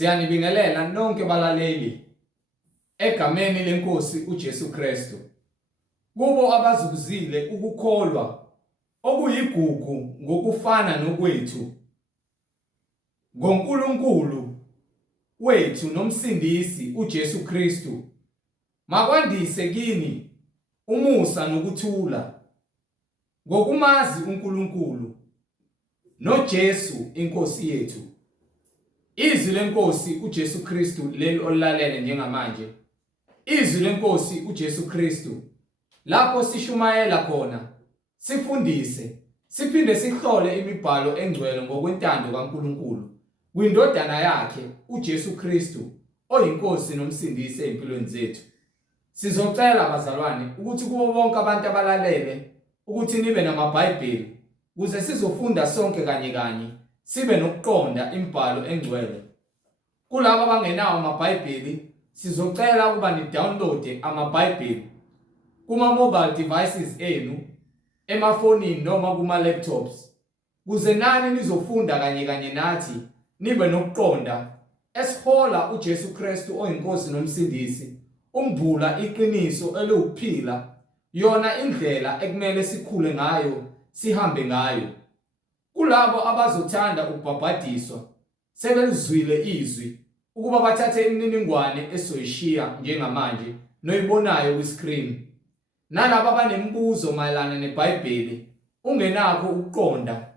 Siyanibingelela nonke balaleli egameni lenkosi uJesu Kristu. Kubo abazukuzile ukukholwa okuyigugu ngokufana nokwethu ngoNkulunkulu wethu nomsindisi uJesu Kristu. Makwandise kini umusa nokuthula ngokumazi uNkulunkulu noJesu inkosi yethu. Izwi lenkosi uJesu Kristu leli olalele njengamanje. Izwi lenkosi uJesu Kristu lapho sishumayela khona, sifundise, siphinde sihlole imibhalo engcwele ngokwentando kaNkulunkulu kwindodana yakhe uJesu Kristu oyinkosi nomsindisi empilweni zethu. Sizocela bazalwane ukuthi kubo bonke abantu abalalele ukuthi nibe namaBhayibheli ukuze sizofunda sonke kanye sibe nokuqonda imibhalo engcwele. Kulabo abangenawo amaBhayibheli sizocela ukuba ni-download amaBhayibheli kuma-mobile devices enu, emafonini noma kuma-laptops ukuze nani nizofunda kanye nathi nibe nokuqonda esihola uJesu Kristu oyinkosi nomsindisi, umbula iqiniso eliwukuphila, yona indlela ekumele sikhule ngayo, sihambe ngayo. Kulabo abazothanda ukubhabhadiswa sebelizwile izwi ukuba bathathe imininingwane esoyishiya njengamanje noyibonayo kwi-screen. Nalabo abanemibuzo mayelana neBhayibheli ungenakho ukuqonda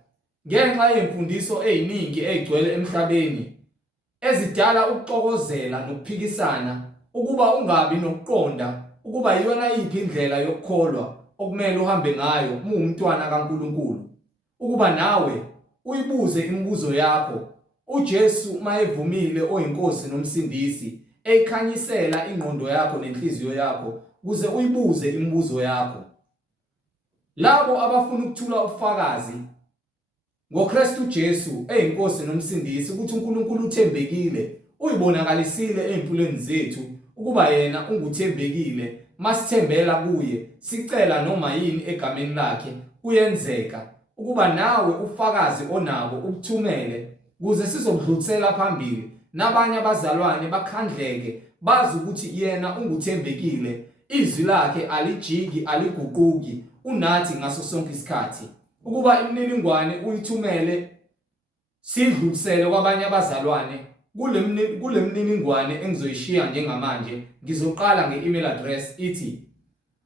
ngenxa yemfundiso eziningi ezigcwele emhlabeni ezidala ukuxokozela nokuphikisana ukuba ungabi nokuqonda ukuba iyona yiphi indlela yokukholwa okumele uhambe ngayo umntwana kaNkulunkulu. Ukuba nawe uyibuze imibuzo yakho, uJesu mayevumile oyinkosi nomsindisi eyikhanyisela ingqondo yakho nenhliziyo yakho ukuze uyibuze imibuzo yakho. Labo abafuna ukuthula ubufakazi ngoKristu Jesu eyinkosi nomsindisi ukuthi uNkulunkulu uthembekile, uyibonakalisile empilweni zethu ukuba yena unguthembekile, masithembela kuye, sicela noma yini egameni lakhe kuyenzeka. Ukuba nawe ufakazi onabo ukuthumele ukuze sizokudlulisela phambili nabanye abazalwane bakhandleke bazi ukuthi yena unguthembekile, izwi lakhe alijiki aliguquki, unathi ngaso sonke isikhathi. Ukuba imininingwane uyithumele sidlulisele kwabanye abazalwane. Kule mininingwane engizoyishiya njengamanje ngizoqala nge-email address ithi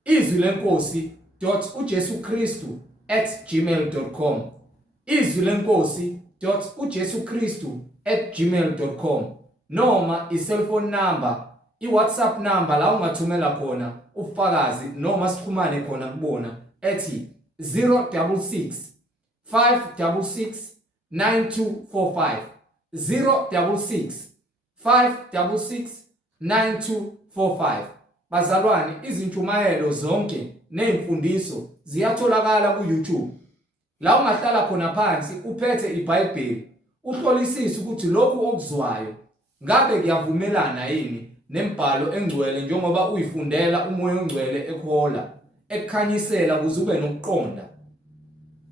izwilenkosi.ujesukristu@gmail.com, izwilenkosi.ujesukristu@gmail.com, noma i-cellphone number, i-WhatsApp number la ungathumela khona ufakazi noma sixhumane khona kubona ethi 066 566 9245, 066 566 9245. Bazalwane, izintshumayelo zonke nezimfundiso ziyatholakala ku-YouTube. La ungahlala khona phansi uphethe iBhayibheli, uhlolisise ukuthi lokhu okuzwayo ngabe kuyavumelana yini nemibhalo engcwele njengoba uyifundela umoya ongcwele ekhola, ekukhanyisela ukuze ube nokuqonda.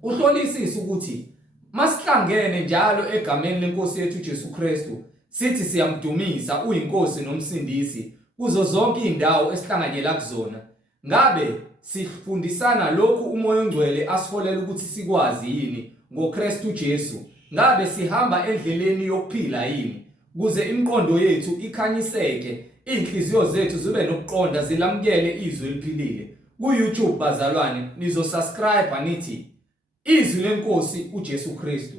Uhlolisise ukuthi masihlangene njalo egameni lenkosi yethu uJesu Kristu sithi siyamdumisa uyinkosi nomsindisi kuzo zonke izindawo esihlanganyela kuzona, ngabe sifundisana lokhu umoya ongcwele asiholela ukuthi sikwazi yini ngoKristu Jesu? Ngabe sihamba endleleni yokuphila yini ukuze imiqondo yethu ikhanyiseke, inhliziyo zethu zibe nokuqonda, zilamukele izwi eliphilile? Ku-YouTube bazalwane nizosubscribe nithi izwi lenkosi uJesu Kristu,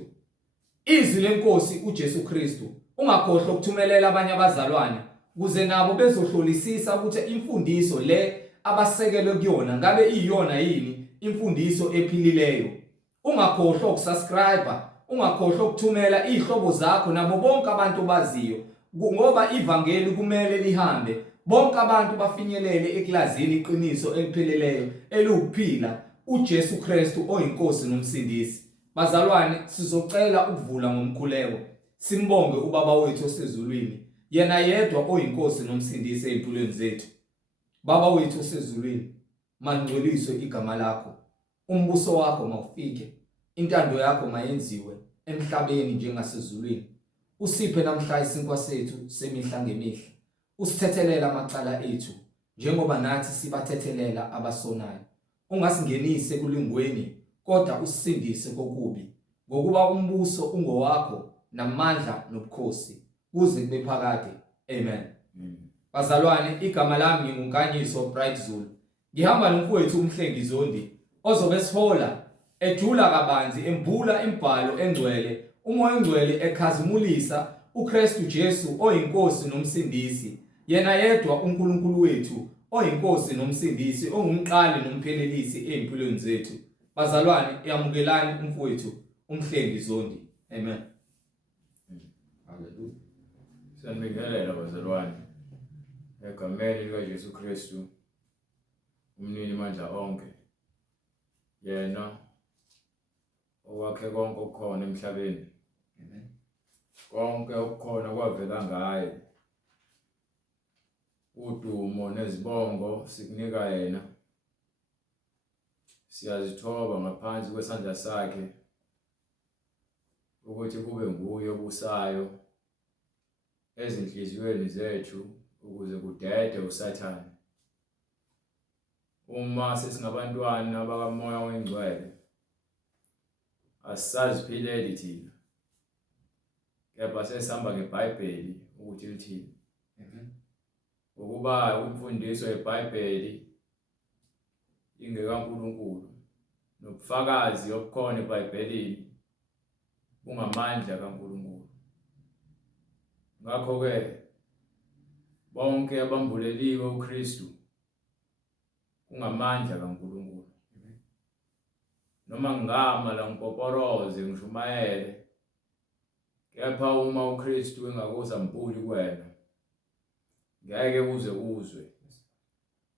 izwi lenkosi uJesu Kristu. Ungakhohlwa ukuthumelela abanye abazalwane ukuze nabo bezohlolisisa ukuthi imfundiso le abasekelwe kuyona ngabe iyona yini imfundiso ephilileyo. Ungakhohlwa ukusubscribe, ungakhohlwa ukuthumela izihlobo zakho nabo bonke abantu baziyo, ngoba ivangeli kumele lihambe, bonke abantu bafinyelele eklazini iqiniso elipheleleyo eliwukuphila, uJesu Kristu oyinkosi nomsindisi. Bazalwane, sizocela ukuvula ngomkhuleko, simbonge ubaba wethu osezulwini, yena yedwa oyinkosi nomsindisi empilweni zethu. Baba wethu osezulwini, mangcweliswe igama lakho, umbuso wakho mawufike, intando yakho mayenziwe emhlabeni njengasezulwini. Usiphe namhla isinkwa sethu semihla ngemihla. Usithethelela amacala ethu njengoba nathi sibathethelela abasonayo. Ungasingenise kulingweni kodwa usindise kokubi. Ngokuba umbuso ungowakho namandla nobukhosi kuze kube phakade. Amen. Bazalwane, igama lami nginguNkanyiso Bright Zulu. Ngihamba nomfowethu uMhlengizondi ozobe sihola ejula kabanzi embula imibhalo engcwele, umoya ongcwele ekhazimulisa uKristu Jesu oyinkosi nomsindisi. Yena yedwa uNkulunkulu wethu oyinkosi nomsindisi, ongumqali nomphelelisi empilweni zethu. Bazalwane, yamukelani umfowethu uMhlengizondi. Amen. Hallelujah. Sanibingelela bazalwane. Egameni likaJesu Kristu, umnini mandla onke. Yena owakhe konke okukhona emhlabeni. Amen. Konke okukhona kwavela ngaye. Udumo nezibongo sikunika yena. Siyazithoba ngaphansi kwesandla sakhe ukuthi kube nguye obusayo ezinhliziyweni zethu ukuze kudede uSathane. Uma sesingabantwana bakamoya oyingcwele, asisaziphileli thina, kepha sesihamba ngeBhayibheli ukuthi lithini. Amen. Ukuba imfundiso yeBhayibheli ingekaNkulunkulu, nobufakazi obukhona eBhayibhelini bungamandla kaNkulunkulu. Ngakho-ke bonke abambuleliwe uKristu kungamandla kaNkulunkulu. Noma ngingama la ngipoporoze ngishumayele, kepha uma uKristu engakuzambuli kuwena, ngeke uze uzwe.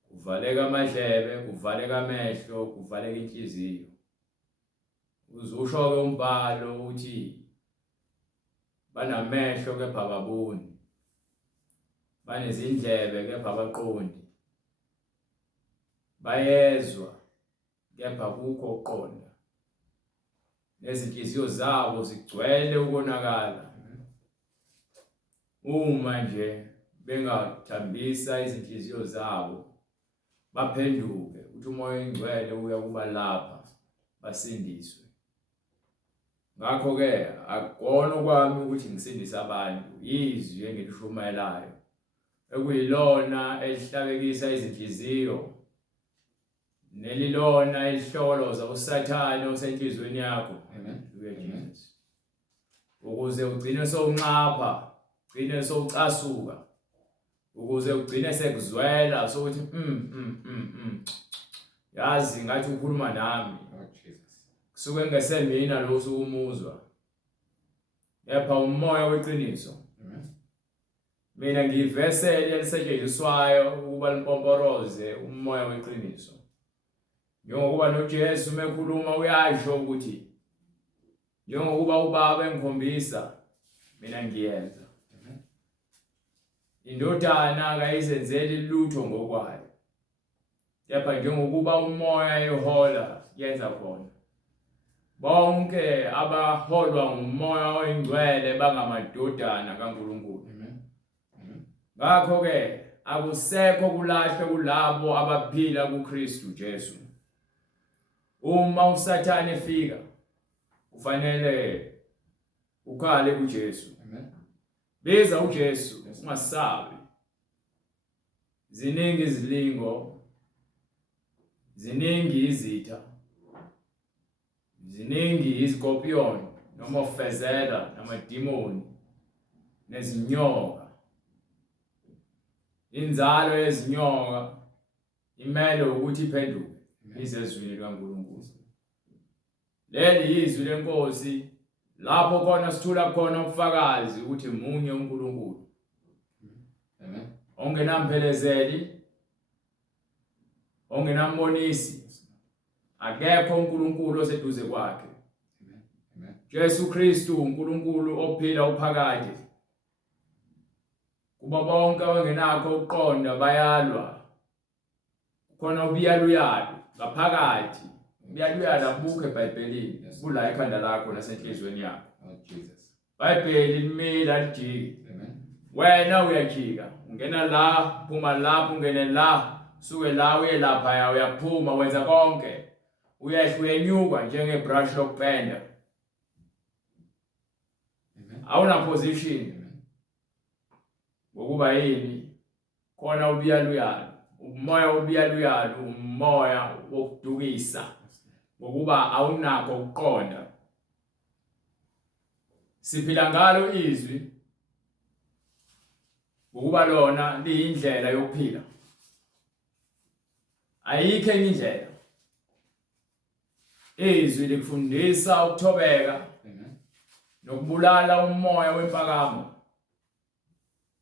Kuvaleka amadlebe, kuvaleka amehlo, kuvaleka inhliziyo. Uzusho-ke umbhalo uthi banamehlo kepha ababoni, banezindlebe kepha abaqondi, bayezwa kepha kukho ukuqonda, nezinhliziyo zabo zigcwele ukonakala. Uma nje bengathambisa izinhliziyo zabo baphenduke, uthi umoya oyingcwele uya kuba lapha basindiswe. Ngakho-ke akukona kwami ukuthi ngisindise abantu, izwi engilishumayelayo ekuyilona elihlabekisa izinhliziyo nelilona elihloloza uSathane osenhlizweni yakho. Amen. Ukuze ugcine sowunqapha, ugcine sowucasuka, ukuze ugcine sekuzwela sokuthi yazi ngathi ukhuluma nami. Kusuke ngesemina lo usukumuzwa, kepha umoya weqiniso. Mina ngiyiveseli elisetshenziswayo ukuba lipomporoze umoya weqiniso. Njengokuba noJesu mekhuluma uyasho ukuthi njengokuba uBaba engikhombisa mina ngiyenza. Indodana akayizenzeli lutho ngokwayo, kepha njengokuba umoya ehola yenza khona. Bonke abaholwa ngumoya oyingcwele bangamadodana kaNkulunkulu. Ngakho-ke akusekho kulahlwe kulabo abaphila kuKristu Jesu. Uma uSathane efika, kufanele ukhale kuJesu. Beza uJesu, ungasabi. Ziningi izilingo, ziningi izitha, ziningi izikopion noma ofezela namadimoni nezinyoka. Inzalo yezinyoka imele ukuthi iphenduke izezwini likaNkulunkulu. Leli izwi lenkosi lapho khona sithula khona ubufakazi ukuthi munye uNkulunkulu. Amen. Ongenamphelekezeli, ongenambonisi, akekho uNkulunkulu oseduze kwakhe. Amen. Jesu Kristu uNkulunkulu ophila uphakade. Kuba bonke abangenakho ukuqonda bayalwa. Khona ubuyaluyalu ngaphakathi. Ubuyaluyalu abukho eBhayibhelini. Kula ekhanda lakho nasenhlizweni yakho. Oh Jesus. iBhayibheli limila lijiki. Amen. Wena uyajika, ungena la, phuma lapho, ungene la, suke la uye lapha uyaphuma wenza konke. Uyehla uyenyuka njengebrush lokupenda. Amen. Awuna position. Amen. Ngokuba yini? Khona ubiyaluyalu. Umoya ubiyaluyalu, umoya wokudukisa. Ngokuba awunakho ukuqonda. Siphila ngalo izwi. Ngokuba lona liyindlela yokuphila. Ayikho enye indlela. Izwi likufundisa ukuthobeka. Amen. Nokubulala umoya wempakamo.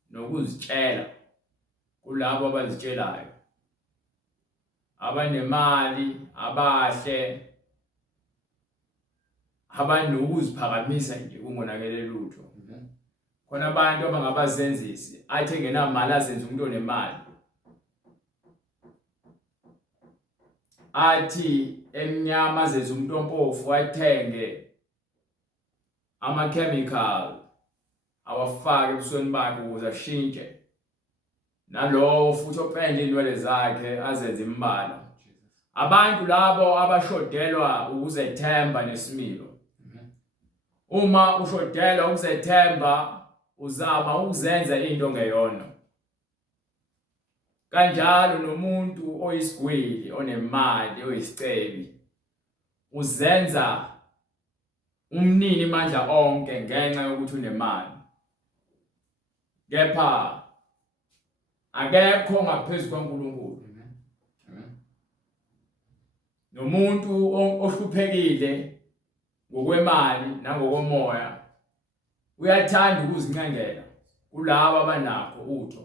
Nokuzitshela kulabo abazitshelayo. Abanemali, abahle, abanokuziphakamisa nje kungonakele lutho. Amen. Khona abantu abangabazenzisi athi engenamali azenze umuntu onemali. Athi emnyama azenze umuntu ompofu athenge ama-chemical awafake ebusweni bakhe ukuze ashintshe. Nalowo futhi opende inwele zakhe azenze imbala. Abantu labo abashodelwa ukuzethemba nesimilo. Amen. Uma ushodelwa ukuzethemba uzama ukuzenza into ngeyona. Kanjalo nomuntu oyisigwili, onemali, oyisicebi uzenza umnini mandla onke ngenxa yokuthi unemali. Kepha akekho ngaphezu kwaNkulunkulu. Amen. Amen. Nomuntu ohluphekile ngokwemali nangokomoya uyathanda ukuzincengela kulabo abanakho utho.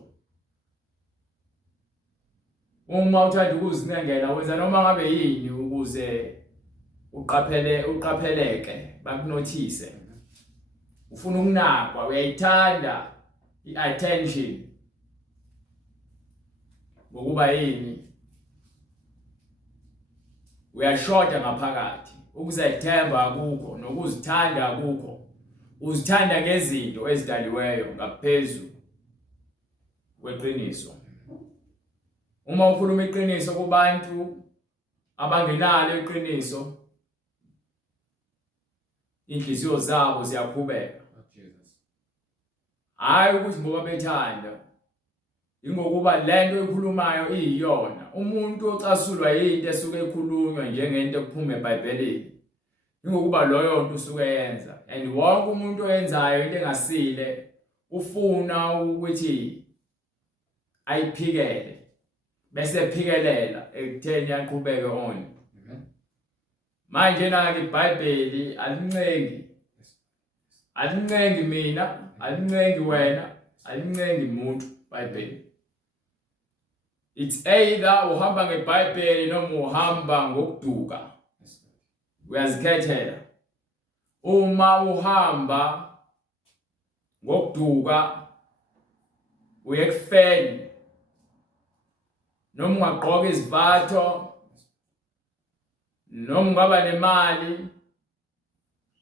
Uma uthanda ukuzincengela wenza noma ngabe yini ukuze uqapheleke bakunothise. Ufuna ukunakwa, uyayithanda i-attention. Ngokuba yini? Uyashoda ngaphakathi. Ukuzethemba akukho, nokuzithanda akukho. Uzithanda ngezinto ezidaliweyo ngaphezulu kweqiniso. Uma ukhuluma iqiniso kubantu abangenalo iqiniso, inhliziyo zabo ziyakhubeka. Hayi ukuthi ngoba bethanda, ingokuba lento ekhulumayo iyiyona. Umuntu ocasulwa yinto esuke ekhulunywa njengento ephuma eBhayibhelini, ingokuba loyo nto usuke yenza. And wonke umuntu oyenzayo into engasile ufuna ukuthi ayiphikele, bese ephikelela ekutheni aqhubeke on. Manje na iBhayibheli alincengi mina, alincengi wena, alincengi umuntu iBhayibheli. It's either uhamba ngeBhayibheli noma uhamba ngokuduka. Uyazikhethela. Uma uhamba ngokuduka uye kufeni. Noma ungaqoka iziphatho, noma ungaba nemali,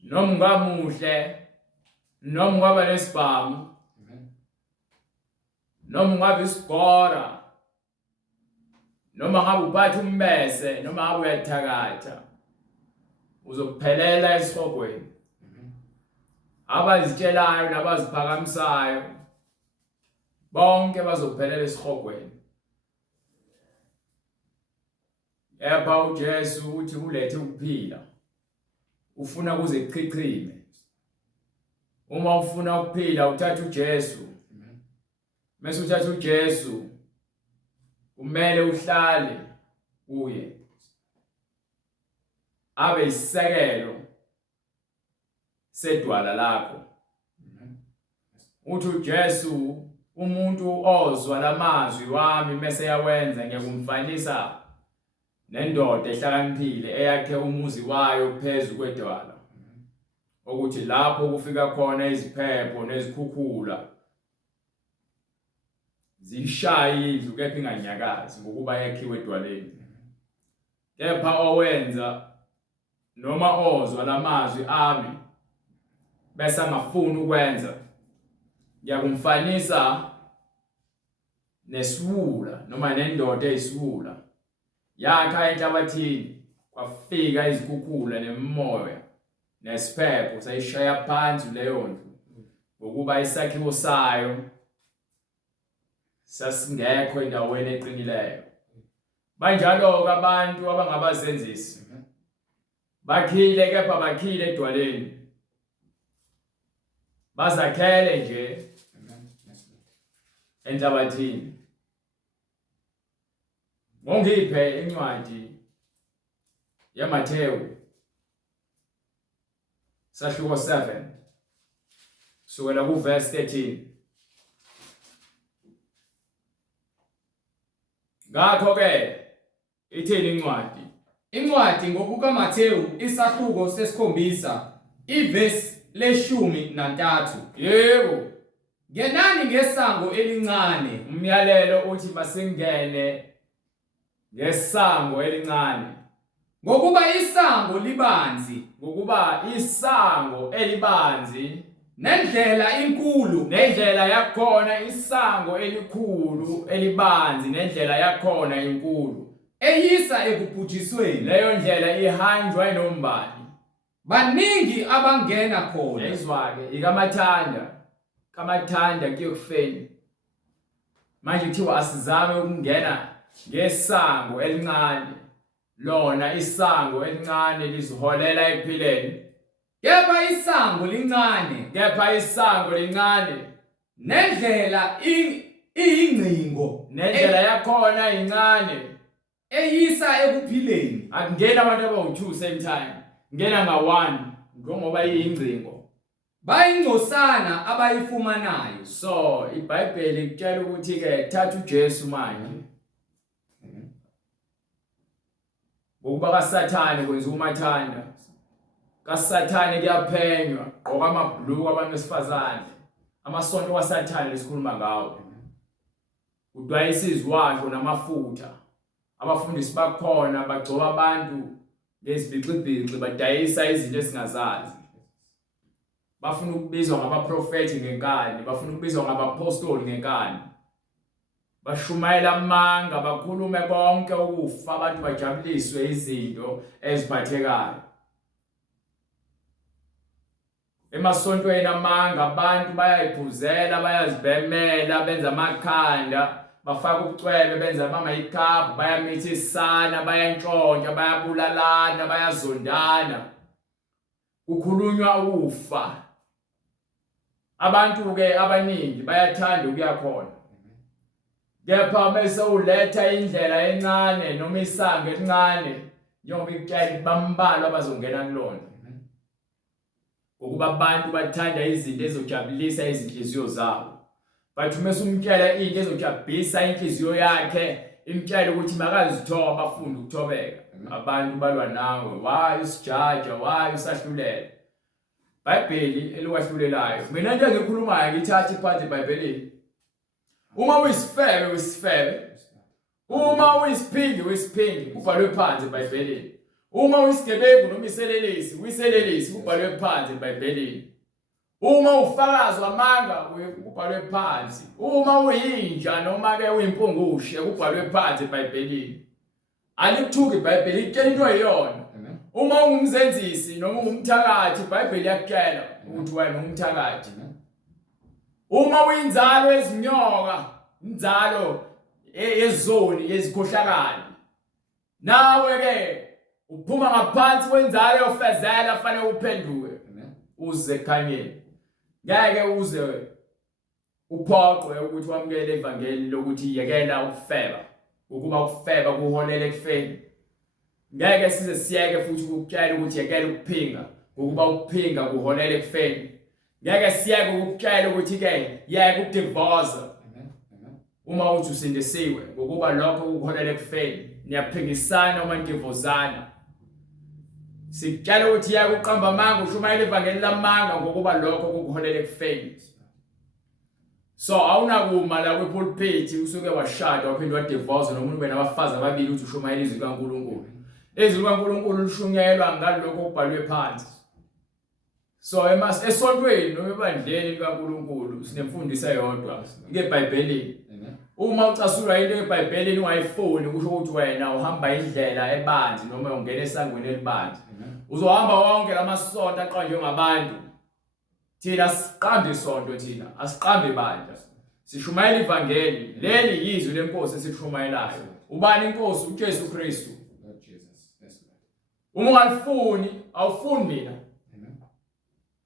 noma ungamuhle, noma ungaba nesibhamu, noma ungabe isigora, noma ngabe uphatha umbese, noma ngabe uyathakatha, uzokuphelela esihogweni. Abazitshelayo nabaziphakamisayo bonke bazokuphelela esihogweni. Epha uJesu uthi ulethe ukuphila. Ufuna kuze kuchichime. Uma ufuna ukuphila uthatha uJesu. Mase uthatha uJesu kumele uhlale kuye. Abe isisekelo sedwala lakho. Uthi uJesu umuntu ozwa lamazwi wami mase yawenza ngiyakumfanisa nendoda ehlakaniphile eyakhe umuzi wayo phezulu kwedwala. Ukuthi lapho kufika khona iziphepho nezikhukhula zishaya indlu kepha inganyakazi ngokuba yakhiwe edwaleni. Kepha owenza noma ozwa lamazwi ami bese angafuni ukwenza. Ngiyakumfanisa nesiwula noma nendoda eyisiwula. Yakha enhlabathini kwafika izikhukhula nemimoya nesiphepho sayishaya phansi leyo ndlu ngokuba isakhiwo sayo sasingekho endaweni eqinileyo. Banjalo ke abantu abangabasenzisi bakhile kepha bakhile edwaleni bazakhele nje enhlabathini. Ngongiphe incwadi yaMathewu sahluko 7 kusukela kuverse 13. Ngakho ke ithini incwadi? Incwadi ngokukaMathewu isahluko sesikhombisa ivesi 13. Yebo, Ngenani ngesango elincane. umyalelo uthi basingene ngesango elincane Ngokuba isango libanzi ngokuba isango elibanzi nendlela inkulu nendlela yakhona isango elikhulu elibanzi nendlela yakhona inkulu eyisa ekubhujisweni. leyo ndlela ihanjwa inombani. Baningi abangena khona. Yezwa ke kamathanda kuyokufeni. Manje kuthiwa asizame ukungena ngesango elincane. Lona isango elincane liziholela ekuphileni. Kepha isango lincane Kepha isango lincane nendlela iyingcingo nendlela yakhona incane. eyisa ekuphileni. Akungena abantu abawu2 same time. Ngena nga1 ngoba iyingcingo. Bayingcosana abayifumanayo. So iBhayibheli litshela ukuthi ke thatha uJesu manje. Ngokuba kaSathane kwenza umathanda. KaSathane kuyaphenywa gqoka amabhuluku abantu besifazane. Amasonto kaSathane lesikhuluma ngawo. Udwayisa izwasho namafutha. Abafundisi bakhona bagcoba abantu ngezibhixibhixi badayisa izinto esingazazi. Bafuna ukubizwa ngabaprofeti ngenkani, bafuna ukubizwa ngabapostoli ngenkani. Bashumayela amanga, bakhulume konke ukufa, abantu bajabuliswe izinto eziphathekayo. Emasontweni amanga abantu bayayiphuzela, bayazibhemela, benza amakhanda, bafaka ubucwebe, benza ama-makeup, bayamithisana, bayantshontsha, bayabulalana, bayazondana. Kukhulunywa ukufa. Abantu ke abaningi bayathanda ukuya khona. Kepha bese uletha indlela encane noma isango elincane njengoba ikutshela bambalwa abazongena kulona. Ngokuba abantu bathanda izinto ezojabulisa izinhliziyo zabo. Bathi mase umtshela into ezojabulisa inhliziyo yakhe, imtshela ukuthi makazithoba afunde ukuthobeka. Abantu balwa nawe, why usijaja, why usahlulela. Bhayibheli eliwahlulelayo. Mina nje ngikhulumayo ngithatha iphansi eBhayibhelini. Uma uyisifebe uyisifebe. Uma uyisiphingi uyisiphingi kubhalwe phansi eBhayibhelini. Uma uyisigebengu noma iselelisi uyiselelisi kubhalwe phansi eBhayibhelini. Uma ufakazi wamanga kubhalwe phansi. Uma uyinja noma ke uyimpungushe kubhalwe phansi eBhayibhelini. Alikuthuki iBhayibheli litshela into eyona. Uma ungumzenzisi noma ungumthakathi iBhayibheli yakutshela ukuthi wena ungumthakathi. Uma uyinzalo ezinyoka, inzalo yezoni yezikhohlakali. Nawe ke uphuma ngaphansi kwenzalo yofezela fanele uphenduke. Uze ekhanyeni. Ngeke uze uphoqwe ukuthi wamukele ivangeli lokuthi yekela ukufeba. Ukuba ukufeba kuholela ekufeni. Ngeke size siyeke futhi ukutshela ukuthi yekela ukuphinga ngokuba ukuphinga kuholela ekufeni. Ngeke siyeke ukutshela ukuthi ke yeke ukudivorce. Uma uthi usindisiwe ngokuba lokho kuholela ekufeni. Niyaphingisana noma nidivozana. Sikutshela ukuthi yeke uqamba amanga ushumayela ivangeli lamanga ngokuba lokho kuholela ekufeni. So awunakuma la kwepulpit usuke washada waphinde wadivorce noma ube nabafazi ababili uthi ushumayela izwi likaNkulunkulu. Izwi likaNkulunkulu lishunyelwa ngalokho okubhalwe phansi. So esontweni noma ebandleni likaNkulunkulu sinemfundiso eyodwa ngeBhayibhelini. Amen. Uma ucasulwa into eBhayibhelini ungayifuni kusho ukuthi wena uhamba indlela ebanzi noma ungena esangweni elibanzi. Uzohamba wonke lamasonto aqanjwe ngabantu. Thina siqambe isonto thina, asiqambe bandla. Sishumayela ivangeli, leli yizwi lenkosi esishumayelayo. Ubani inkosi? UJesu Kristu. Lord Jesus. Yes, Lord. Uma ungalifuni, awufuni mina. Amen.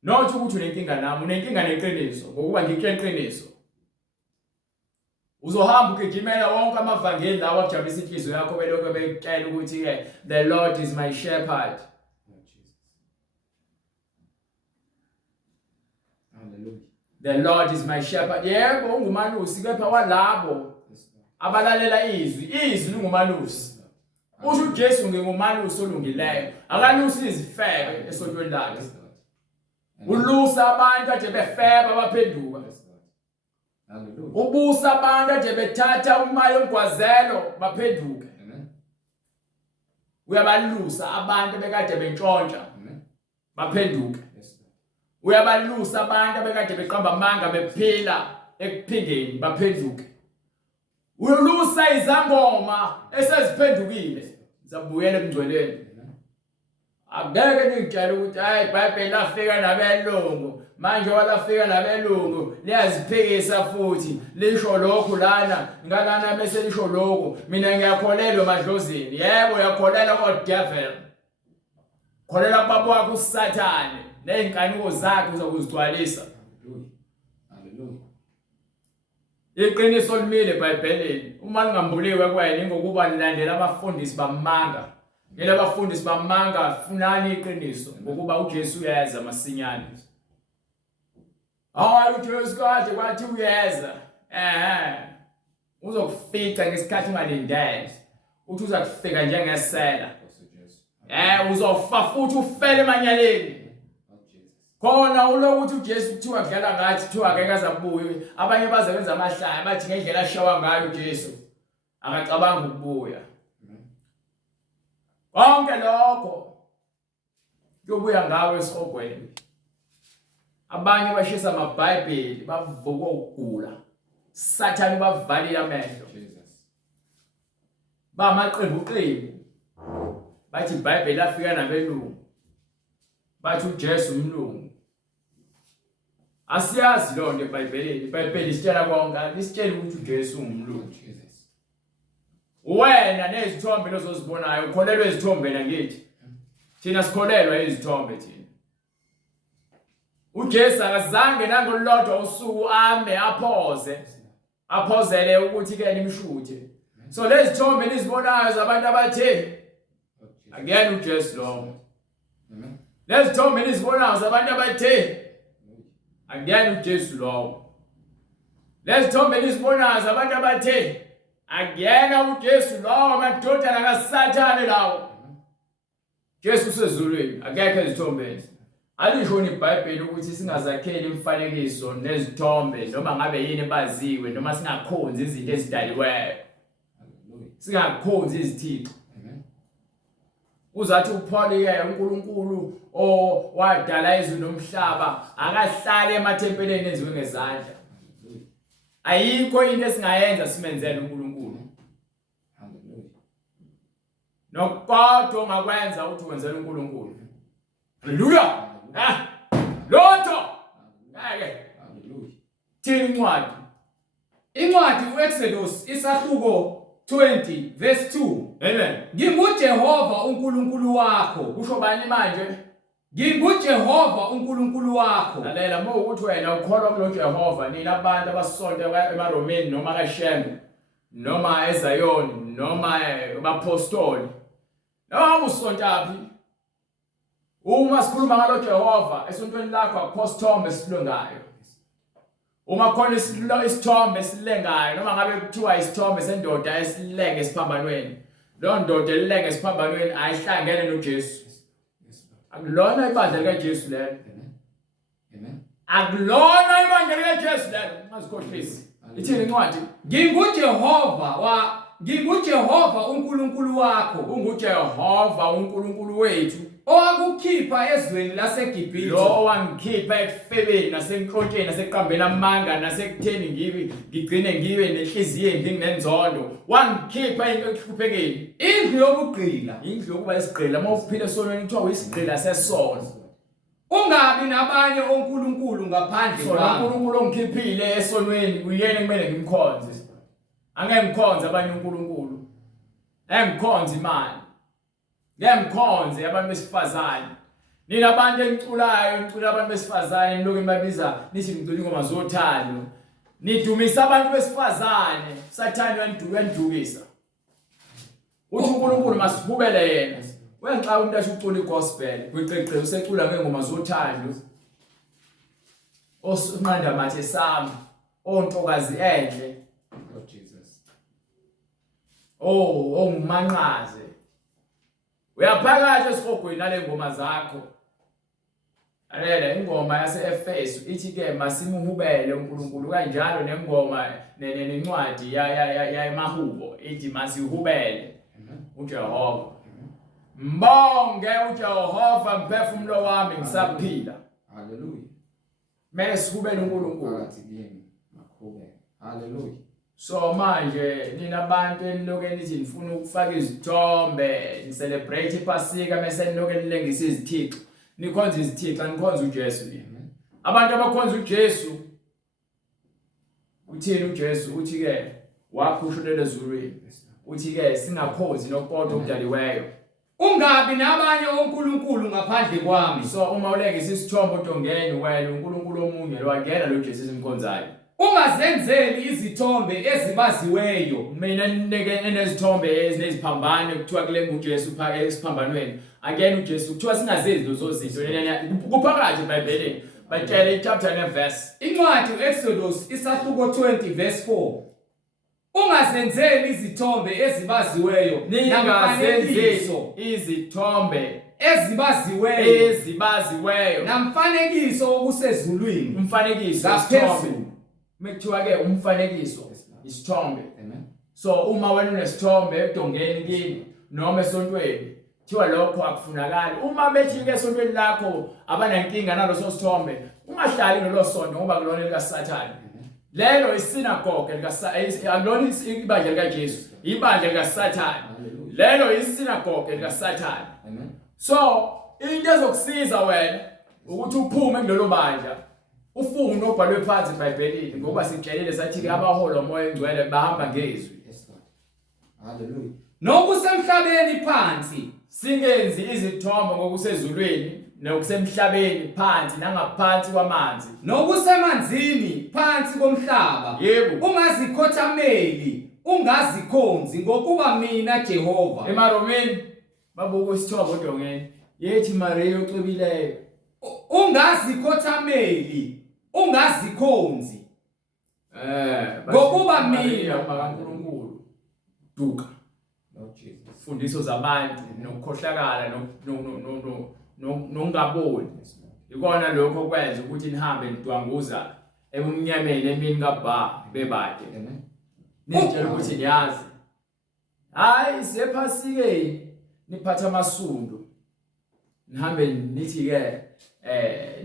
Not ukuthi unenkinga nami, unenkinga neqiniso, ngokuba ngiqiniso. Uzohamba ukugijimela wonke amavangeli lawa akujabulisa inhliziyo yakho belokho bekutshela ukuthi the Lord is my shepherd. Lord Jesus. Hallelujah. The Lord is my shepherd. Yebo ungumalusi kepha walabo Yes, Lord. abalalela izwi lingumalusi. Usho uJesu ngingumalusi olungileyo. Akalusi izifebe esontweni lakhe. Yes, Lord. Ulusa abantu ade befeba baphenduka. Yes, Lord. Hallelujah. Ubusa abantu ade bethatha imali yomgwazelo baphenduke. Amen. Uyabalusa abantu bekade bentshontsha Amen. baphenduke. Yes, Lord. Uyabalusa abantu abekade beqamba amanga bephila ekuphingeni baphenduke. Uyolusa izangoma eseziphendukile zabuyela emngcweleni. Akeke ningitshela ukuthi hayi iBhayibheli lafika nabelungu manje walafika nabelungu liyaziphikisa futhi lisho lokhu lana ngalana bese lisho lokhu mina ngiyakholelwa madlozini. Yebo uyakholelwa kodevil. Kholela baba wakho uSathane nezinkanuko zakhe uzokuzigcwalisa. Hallelujah. Hallelujah. Iqiniso limile eBhayibhelini. Uma lingambuliwe kwena ngokuba nilandela abafundisi bamanga. Ngele abafundisi bamanga funani iqiniso ngokuba uJesu uyeza masinyane. Hayi uJesu kade kwathi uyeza. Uzokufica ngesikhathi ungalindele. Uthi uzakufika njengesela. Apostle Jesus. Uzofa futhi ufele emanyaleni. Lord Jesus. Khona ulokuthi uJesu kuthiwa kudlala ngathi kuthiwa akeke azabuya. Abanye bazenza amahlaya bathi ngendlela ashawa ngayo uJesu akacabanga ukubuya. Konke lokho kuyobuya ngawe esihogweni. Abanye bashisa amaBhayibheli bavuka ukugula. Sathane bavalile amehlo. Jesus. Bamaqembu bathi iBhayibheli lafika nabelungu. Bathi uJesu umlungu. Asiyazi lo nto eBhayibhelini. iBhayibheli isitshela konke, lisitshela ukuthi uJesu ungumlungu. Lord Jesus. Wena nezithombe lozozibonayo ukholelwa ezithombeni ngithi. Thina sikholelwa izithombe thina. uJesu akazange nangolodwa usuku ame aphozele ukuthi ke nimshuthe. So lezi thombe nizibonayo zabantu abathe again uJesu lo. Amen. Lezi thombe nizibonayo zabantu abathe again uJesu lo. Lezi thombe nizibonayo zabantu abathe agena uJesu lawo amadodana kaSathane lawo. Jesu usezulwini akekho ezithombeni. Alisho iBhayibheli ukuthi singazakheli imfanekiso nezithombe noma ngabe yini baziwe noma singakhonzi izinto ezidaliweyo. Hallelujah. Singakhonzi izithixo. Amen. Uzathi uPaul uNkulunkulu wadala izulu nomhlaba akahlale emathempeleni enziwe ngezandla. Hallelujah. Ayikho into esingayenza simenzele uNkulunkulu. Hallelujah. Nokodwa ongakwenza ukuthi wenzele uNkulunkulu. Hallelujah. Lotho. Ngeke. Hallelujah. Thini incwadi? Incwadi uExodus isahluko 20 verse 2. Amen. NginguJehova uNkulunkulu wakho. Kusho bani manje? NginguJehova uNkulunkulu wakho. Lalela uma ukuthi wena ukholwa kulo Jehova nina abantu abasonto emaromeni noma kaShem noma eZayoni noma abapostoli. Noma usontaphi? Uma sikhuluma ngalo Jehova esontweni lakho akukho sithombe esilengayo. Uma khona isithombe esilengayo noma ngabe kuthiwa isithombe sendoda esilenge esiphambanweni. Lo ndoda elenge esiphambanweni ayihlangene noJesu. Yes, Lord. Akulona ibandla likaJesu lelo. Amen. Amen. Akulona ibandla likaJesu lelo. Ngazikhohlisi. Ithini incwadi? nginguJehova uNkulunkulu wakho, unguJehova uNkulunkulu wethu, owakukhipha ezweni laseGibhithe, lo wangikhipha ekufebeni nasenkrontsheni naseqambeni amanga nasekutheni ngigcine ngibe nenhliziyo embi ngenzondo, wangikhipha ekukhuphekeni, indlu yobugqila, indlu yokuba isigqila. Uma uphile esonweni kuthiwa uyisigqila sesono. ungabi nabanye onkulunkulu ngaphandle So kwami. uNkulunkulu ongikhiphile esonweni uyena kumele ngimkhonze. Angeke ngikhonze abanye uNkulunkulu. Ngikhonze imali. Ngikhonze abantu besifazane. Nina abantu engiculayo, ngicula abantu besifazane niloku embabiza nithi ngicula ingoma zothando. Nidumisa abantu besifazane, Sathane uyandukisa. Uthi uNkulunkulu masibubele yena. Wenxa umuntu ashucula igospel, kwiqeqe usecula ngengoma zothando. Osunqanda mathe sami, ontokazi enhle. Lord Jesus. Ngumanqaze. Uyaphakathi esihogweni nale ngoma zakho. Alela ingoma yase-Efesu ithi ke masimuhubele uNkulunkulu kanjalo nengoma nencwadi yamahubo ithi masihubele uJehova. Mbonge uJehova mphefumulo wami ngisaphila. Hallelujah. Mele sihubele uNkulunkulu. Phakathi kini makhube. Hallelujah. So manje nina abantu eniloke nithi nifuna ukufaka izithombe, ni celebrate iPasika mase niloke nilengisa izithixo. Nikhonza izithixo, nikhonza uJesu nina. Abantu abakhonza uJesu uthini uJesu uthi ke wakhushulele ezulwini. Uthi ke singakhonzi nopoto okudaliweyo. Ungabi nabanye onkulunkulu ngaphandle kwami. So uma ulengisa isithombe odongeni wena uNkulunkulu omunye lo wangena lo Jesu simkhonzayo. Ungazenzeli izithombe ezibaziweyo. Mina nineke nezithombe ezineziphambane kuthiwa kule nguJesu phaka esiphambanweni. Again uJesu kuthiwa singazenzi lezo zinto. Kuphakathi eBhayibhelini. Batshela ichapter neverse. Incwadi uExodus isahluko 20 verse 4. Ungazenzeli izithombe ezibaziweyo Ningazenzi izithombe ezibaziweyo namfanekiso okusezulwini. Umfanekiso ngaphezulu. Mekuthiwa ke umfanekiso isithombe. Amen. So uma wena unesithombe edongeni kini noma esontweni thiwa lokho akufunakali. Uma bethi ke esontweni lakho abanankinga naloso sithombe ungahlali ngelo sonto ngoba kulona likaSathane. Lelo isinagoge akulona ibandla likaJesu, ibandla likaSathane. Lelo isinagoge likaSathane. Amen. So into ezokusiza wena ukuthi uphume kulelo bandla ufunde obhalwe phansi eBhayibhelini ngoba sitshelile sathi ke abaholi omoya engcwele bahamba ngezwi. Yes, Lord. Hallelujah. Nokusemhlabeni phansi Singenzi izithombe ngokusezulwini nokusemhlabeni phansi nangaphansi kwamanzi. nokusemanzini phansi komhlaba. Yebo. Ungazikhothameli, ungazikhonzi ngokuba mina Jehova. EmaRomeni babuka isithombe odongeni yethi Maria oxibileyo. Ungazikhothameli, ungazikhonzi ngokuba mina uNkulunkulu duka. Lord Jesus. Imfundiso zabantu nokukhohlakala nokungaboni. Ikona lokho okwenza ukuthi nihambe nidwanguza ebumnyameni emini kaBha bebade. Amen. Nitshela ukuthi niyazi. Hayi sePhasikeni niphatha amasundu. Nihambe nithi ke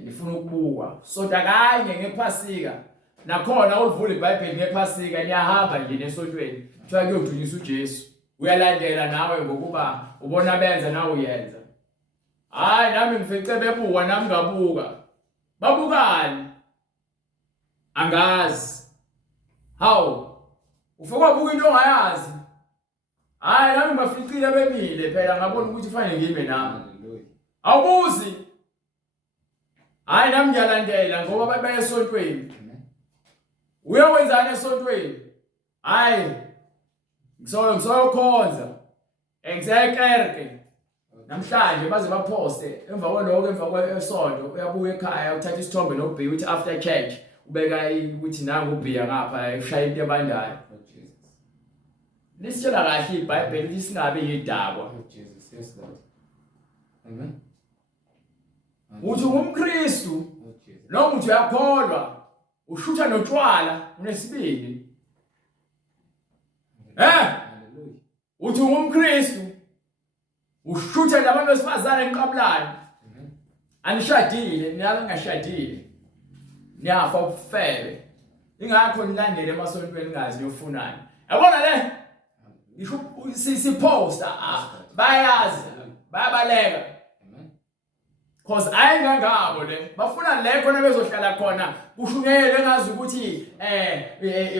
nifuna ukubukwa. Sonto kanye ngePhasika. Nakhona ulivula iBhayibheli ngePhasika niyahamba nje nesontweni. Kuthiwa kuyodunyiswa uJesu. Uyalandela nawe ngokuba ubona benza nawe uyenza. Hayi nami ngifice bebuka nami ngabuka. Babukani? Angazi. Hawu. Ufika buka into ongayazi. Hayi nami baficile bemile phela ngabona ukuthi fanele ngime nami. Hallelujah. Awubuzi. Hayi nami ngiyalandela ngoba baye esontweni. Amen. Uyawenzana esontweni? Hayi. Ngizokhonza. Engisekerke. Namhlanje baze baphoste emva kwaloko emva kwesonto uyabuya ekhaya uthatha isithombe noBhi uthi after church ubeka ukuthi nangu uBhi ngapha ushaya into ebandayo. Lord Jesus. Lisitshela kahle iBhayibheli ukuthi singabe yidakwa. Lord Jesus. Yes, Lord. Amen. Uthi ngumKristu Lord Jesus. noma uthi uyakholwa ushutha notshwala unesibindi. Hallelujah. uthi ungumKristu ushuthe labantu besifazane enqabulani anishadile niyake ngashadile niyafa ukufebe ingakho nilandele emasontweni ngazi yofunani yabona le isho siposta bayazi bayabaleka cause ayingangabo le bafuna le khona bezohlala khona kushunyelwe ngazi ukuthi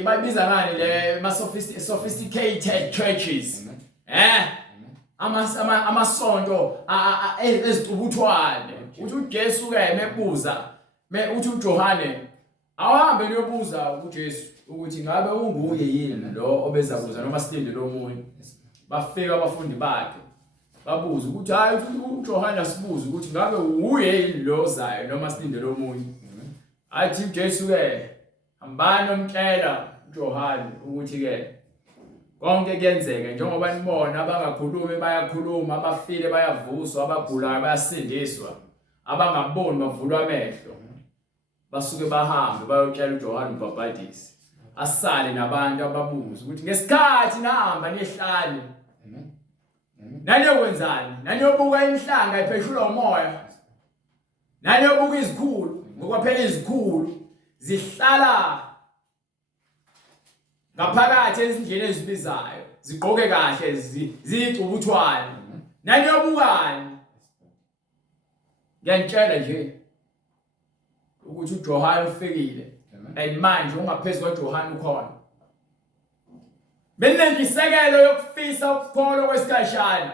babiza ngani le sophisticated churches amasonto ezicubuthwane uthi uJesu ke mebuza uthi uJohane awahambe niyobuza uJesu ukuthi ngabe unguye yini lo obeza kuza noma silinde lo muntu bafika abafundi bakhe babuza ukuthi hayi uJohane asibuza ukuthi ngabe uye yini lo ozayo noma silinde lo muntu athi uJesu ke hambani umtshela uJohane ukuthi ke konke kuyenzeka njengoba nibona abangakhulumi bayakhuluma abafile bayavuswa abagulayo bayasindiswa abangaboni bavulwa amehlo basuke bahambe bayotshela uJohane uMbhapatisi asale nabantu ababuza ukuthi ngesikhathi nahamba nehlane naniyokwenzani naniyobuka imihlanga ipheshulwa umoya naniyobuka izikhulu ngoba phela izikhulu zihlala ngaphakathi ezindleni ezibizayo zigqoke kahle ziyicubuthwane naniyobukani ngiyantshela nje ukuthi uJohane ufikile and manje ungaphezulu kwaJohane ukhona benengisekelo yokufisa ukukholwa kwesikhashana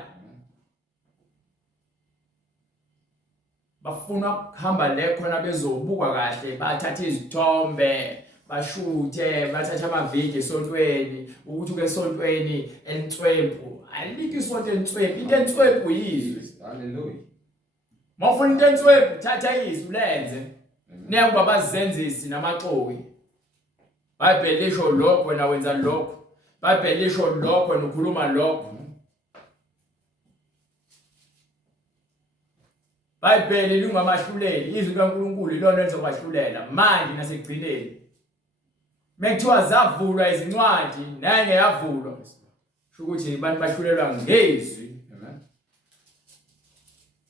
bafuna ukuhamba le khona bezobuka kahle bathatha izithombe bashuthe bathatha amavidiyo esontweni ukuthi ke esontweni entswempu alikho isonto entswempu into entswempu yizwi haleluya mawufuna into entswempu thatha izwi lenze nekuba bazenzisi namaxoki iBhayibheli lisho lokho wena wenza lokho iBhayibheli lisho lokho wena ukhuluma lokho iBhayibheli lingamahluleli izwi likaNkulunkulu ilona elizobahlulela manje nasekugcineni mekuthiwa zavulwa izincwadi nange yavulwa sho ukuthi abantu bahlulelwa ngezwi amen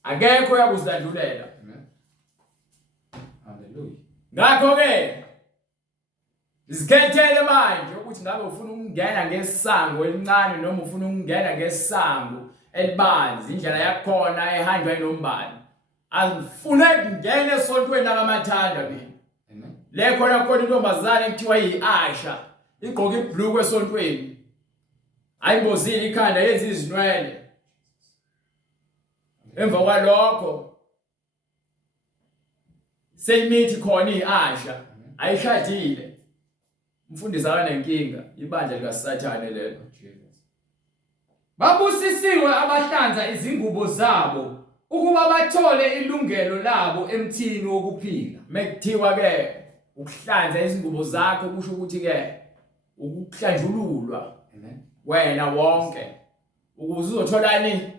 akekho yakuzidlulela amen haleluya ngakho ke zikhethele manje ukuthi ngabe ufuna ukungena ngesango elincane noma ufuna ukungena ngesango elibanzi indlela yakhona ehanjwa inombani azifune ukungena esontweni lakamathanda mina le khona intombazane ekuthiwa yiAsha igqoka ibhlukwe esontweni ayibozile ikhanda yenza izinwele emva kwalokho seyimithi khona iAsha ayishadile umfundisi akanenkinga ibandla likaSathane lelo babusisiwe abahlanza izingubo zabo ukuba bathole ilungelo labo emthini wokuphila mekuthiwa ke ukuhlanza izingubo zakho kusho ukuthi ke ukuhlanjululwa wena wonke ukuze uzotholani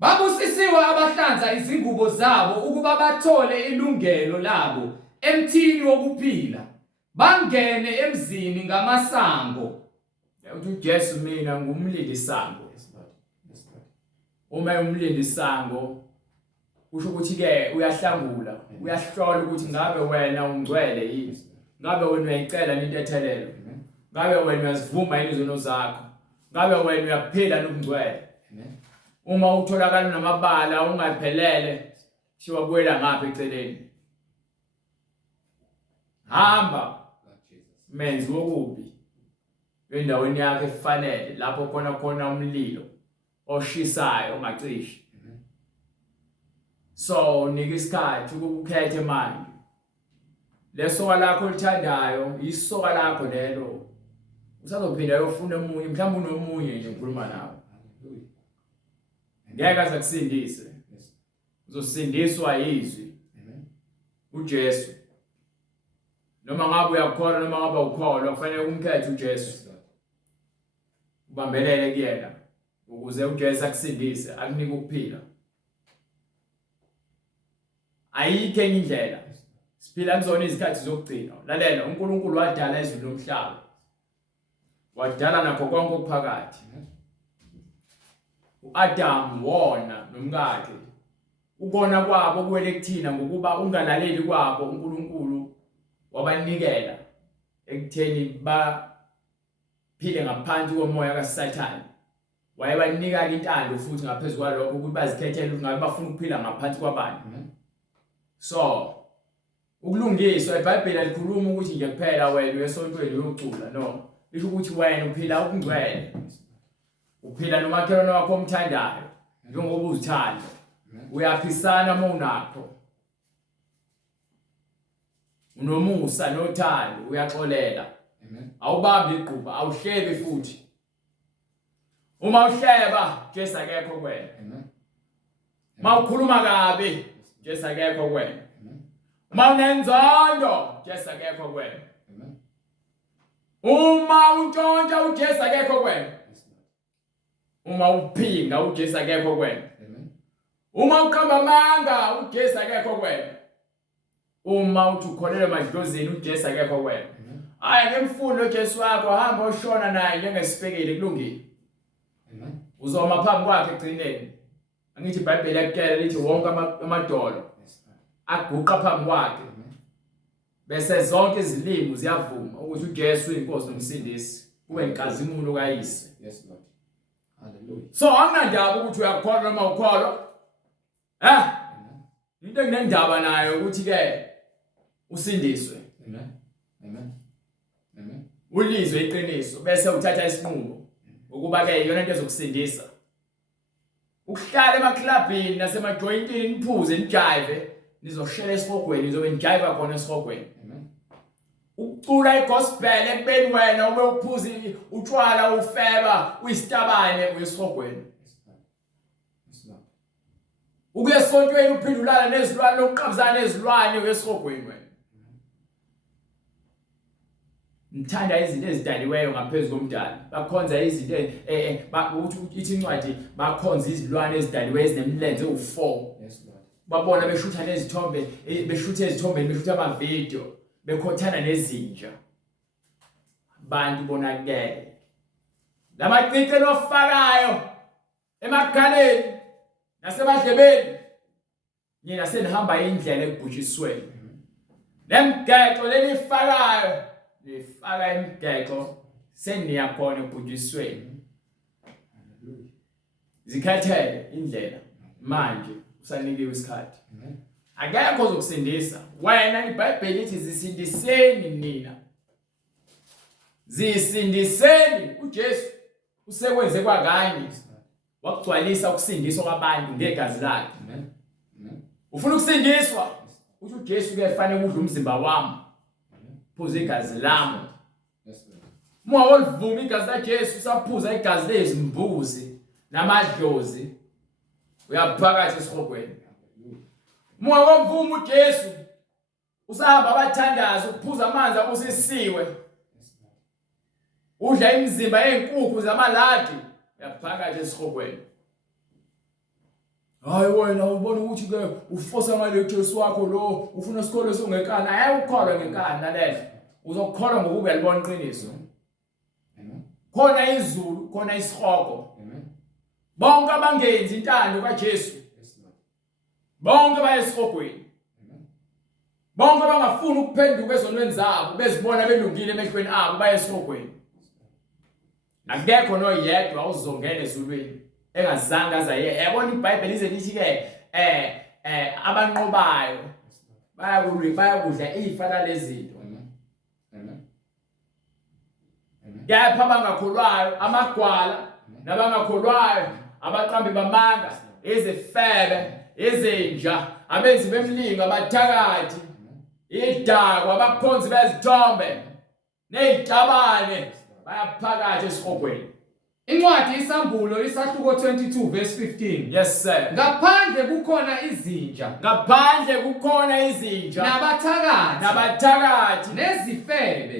babusisiwe abahlanza izingubo zabo ukuba bathole ilungelo labo emthini wokuphila bangene emzini ngamasango uthi uJesu mina ngumlindi sango uma umlindi sango kusho ukuthi ke uyahlangula uyahlola ukuthi ngabe wena ungcwele yini ngabe wena uyayicela into ethelelo ngabe wena uyazivuma yini izono zakho ngabe wena uyaphila nokungcwele uma utholakala namabala ungaphelele shiwa kuwela ngapha eceleni hamba menzi wokubi endaweni yakhe efanele lapho khona umlilo oshisayo ongacishi so nika isikhathi ukukhethe manje lesoka lakho lithandayo isoka lakho lelo usazophinda yofuna umunye mhlawumbe unomunye nje ukhuluma nawe ngeke azakusindise uzosindiswa izwi uJesu noma ngabe uyakholwa noma ngabe ukholwa kufanele umkhethe uJesu ubambelele kuyena ukuze uJesu akusindise akunike ukuphila ayikho enye indlela siphila kuzona izikhathi zokugcina lalela uNkulunkulu wadala izulu nomhlaba wadala nakho konke okuphakathi uAdam wona nomkakhe ukona kwabo kuwele kuthina ngokuba ungalaleli kwabo uNkulunkulu wabanikela ekutheni baphile ngaphansi komoya kaSathane. Wayebanika intando futhi ngaphezulu kwalokho ukuthi bazikhethele ukuthi ngabe bafuna ukuphila ngaphansi kwabani. So ukulungiswa iBhayibheli likhuluma ukuthi nje kuphela wena uyesontweni uyocula, no. Lisho ukuthi wena uphila ukungcwele. Uphila nomakhelwane wakho omthandayo njengoba uzithanda. Uyaphisana uma unakho. Unomusa nothando, uyaxolela. Awubambi igquba, awuhlebi futhi. Uma uhleba, Jesu akekho kuwena. Uma ukhuluma kabi, Jesu akekho kuwena. Uma unenzondo, Jesu akekho kuwena. Uma untshontsha, uJesu akekho kuwena. Uma uphinga, uJesu akekho kuwena. Uma uqamba amanga, uJesu akekho kuwena. Uma uthi ukholelwa emadlozini, uJesu akekho kuwena. Hayi ngemfundo uJesu wakho hamba ushona naye njengesipekeli kulungile. Uzoma phambi kwakhe egcineni. Angithi iBhayibheli yakutshela lithi wonke amadolo aguqa phambi kwakhe. Bese zonke izilimi ziyavuma ukuthi uJesu uyinkosi nomsindisi, uwenkazimulo kaYise. Yes, Lord. Hallelujah. So anginandaba ukuthi uyakholwa noma ukholwa. Into enginendaba nayo ukuthi ke usindiswe. Amen. Amen. Amen. Ulizwe iqiniso bese uthatha isinqumo ukuba ke iyona into ezokusindisa. Ukuhlala emaklabhini nasemajointini niphuze nijive nizoshela esihogweni nizobe nijiva khona esihogweni. Amen. Ukucula igospel ekubeni wena ube uphuzi utshwala ufeba uyisitabane uyesihogweni. Ukuya esontweni uphindulana nezilwane lokuqabuzana nezilwane uyesihogweni wena. Ngithanda izinto ezidaliweyo ngaphezulu komdali. Bakhonza izinto ukuthi ithi incwadi bakhonza izilwane ezidaliweyo ezinemlenze u4. Yes, Lord. Babona beshutha nezithombe, beshutha ezithombeni, beshutha ama-video, bekhothana nezinja. Abantu bonakele. Lamacici nofakayo emakhaleni nasemadlebeni. Nina senihamba indlela ekubhujisweni. Nemgexo lenifakayo lifaka imigexo seniyakhona ekubhujisweni. Zikhathele indlela manje usanikiwe isikhathi. Akekho ozokusindisa. Wena iBhayibheli lithi zisindiseni nina. Zisindiseni uJesu usekwenze kwakanye. Wakugcwalisa ukusindiswa kwabantu ngegazi lakhe. Amen. Ufuna ukusindiswa? Uthi uJesu kuyafanele udle umzimba wami. Phuza igazi lami. Yes, Lord. Uma wolivuma igazi laJesu usaphuza igazi lezimbuzi namadlozi uyaphakathi esihogweni. Uma womvuma uJesu usahamba abathandaza ukuphuza amanzi abusisiwe. Udla imizimba yezinkukhu zamaladi uyaphakathi esihogweni. Hayi wena ubona ukuthi ke ufosa ngale Jesu wakho lo ufuna isikole songekana hayi ukholwa ngenkani lalela uzokholwa ngokuba uyalibona iqiniso. Amen. Khona izulu khona isihogo. Amen. Bonke abangenzi intando kaJesu Yes, Lord. bonke bayesihogweni. Amen. Bonke abangafuni ukuphenduka ezonweni zabo bezibona belungile emehlweni abo bayesihogweni. Akekho noyedwa uzongena ezulwini engazange azaye. Yabona iBhayibheli lize lithi ke abanqobayo bayakudla izifana lezinto. Amen. Amen. Amen. Kepha abangakholwayo amagwala nabangakholwayo abaqambi bamanga izifebe izinja abenzi bemlingo abathakathi idakwa abakhonzi bezithombe nezitabane bayaphakathi esihogweni. Incwadi isambulo isahluko 22 verse 15. Yes sir. Ngaphandle kukhona izinja Ngaphandle kukhona izinja nabathakathi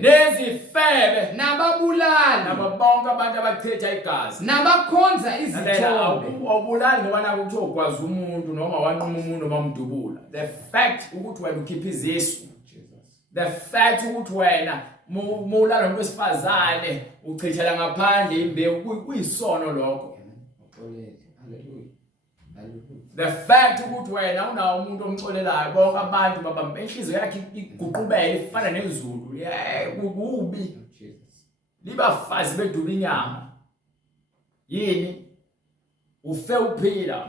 nezifebe nababulali nabo bonke abantu abachitha igazi nabakhonza izithombe. Awubulali ngoba naku kuthiwa ukwazi umuntu noma wanquma umuntu noma umdubula. The fact ukuthi wena ukhipha izisu. The fact ukuthi wena mulala nomuntu wesifazane uchithela ngaphandle imbewu kuyisono lokho. Hallelujah. Hallelujah. The fact ukuthi wena unawo umuntu omxolelayo bonke abantu baba inhliziyo yakhe iguqubele ifana nezulu kubi Oh, Jesus. libafazi beduba inyama yini ufe uphila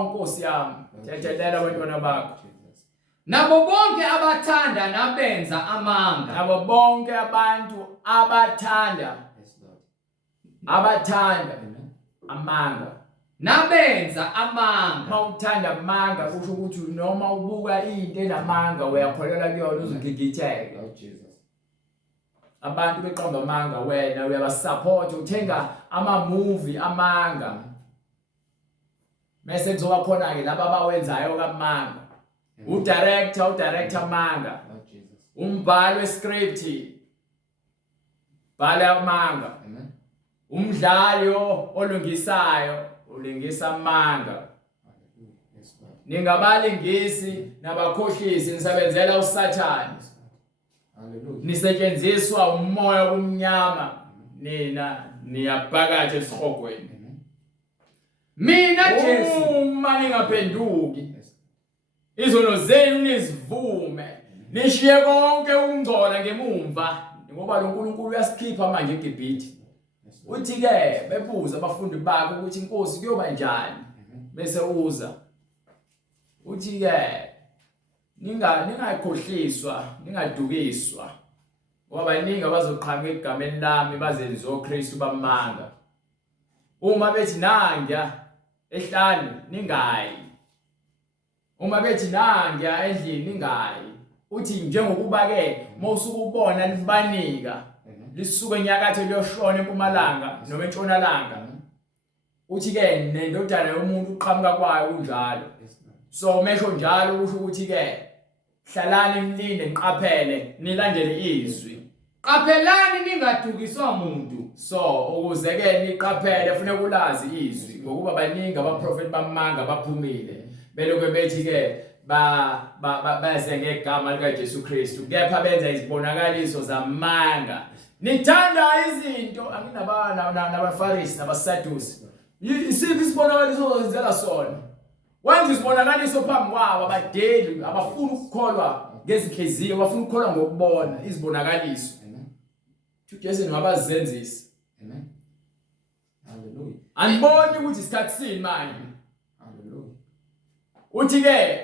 Nkosi yami thithelela abantwana bakho Jesus. Nabo bonke abathanda nabenza amanga. nabo bonke abantu abathanda Yes, Lord. abathanda Amen. amanga Nabenza amanga. uma uthanda amanga kusho ukuthi noma ubuka into enamanga uyakholela kuyona uzugigitheke Lord Jesus. abantu beqamba amanga wena uyabasupport uthenga ama-movie amanga bese kuzoba khona ke laba abawenzayo kamanga udirector amanga Lord Jesus. umbhalo wescript bhala amanga Amen. umdlali olungisayo ulingisa amanga Hallelujah. Yes, Lord. ningabalingisi nabakhohlisi nisebenzela usathane Yes, Lord. Hallelujah. nisetshenziswa umoya omnyama nina niyaphakathi esihogweni Amen. Mina Jesu. uma ningaphenduki Yes. izono zenu nizivume nishiye konke ukungcola ngemumva ngoba lo nkulunkulu uyasikhipha manje eGibhithe Yes, Lord. uthi ke bebuza abafundi bakhe ukuthi inkosi kuyoba njani bese uza uthi ke ningakhohliswa ningadukiswa ngoba baningi abazoqhamuka egameni lami bazenze oKristu bamanga uma bethi nangya ehlane ningayi uma bethi nangya endlini ningayi uthi njengokuba ke mawusuku ubona libanika lisuke enyakatho liyoshona empumalanga noma entshonalanga uthi ke nendodana yomuntu uqhamuka kwayo kunjalo Yes, Lord. so mesho njalo usho ukuthi ke hlalani nilinde niqaphele nilandele izwi Qaphelani ningadukiswa umuntu. so ukuze ke niqaphele kufanele ulazi izwi ngokuba baningi abaprofeti bamanga baphumile belokwe bethi ke beze ngegama likaJesu Kristu kepha benza izibonakaliso zamanga nithanda izinto nabafarisi nabasadusi isiphi isibonakaliso ozenzela sona wenza izibonakaliso phambi kwabo abadeli abafuna ukukholwa ngezinhliziyo bafuna ukukholwa ngokubona izibonakaliso Amen. uJesu ningabazenzisi Amen. Hallelujah. aniboni ukuthi isikhathi sini manje Hallelujah. uthi ke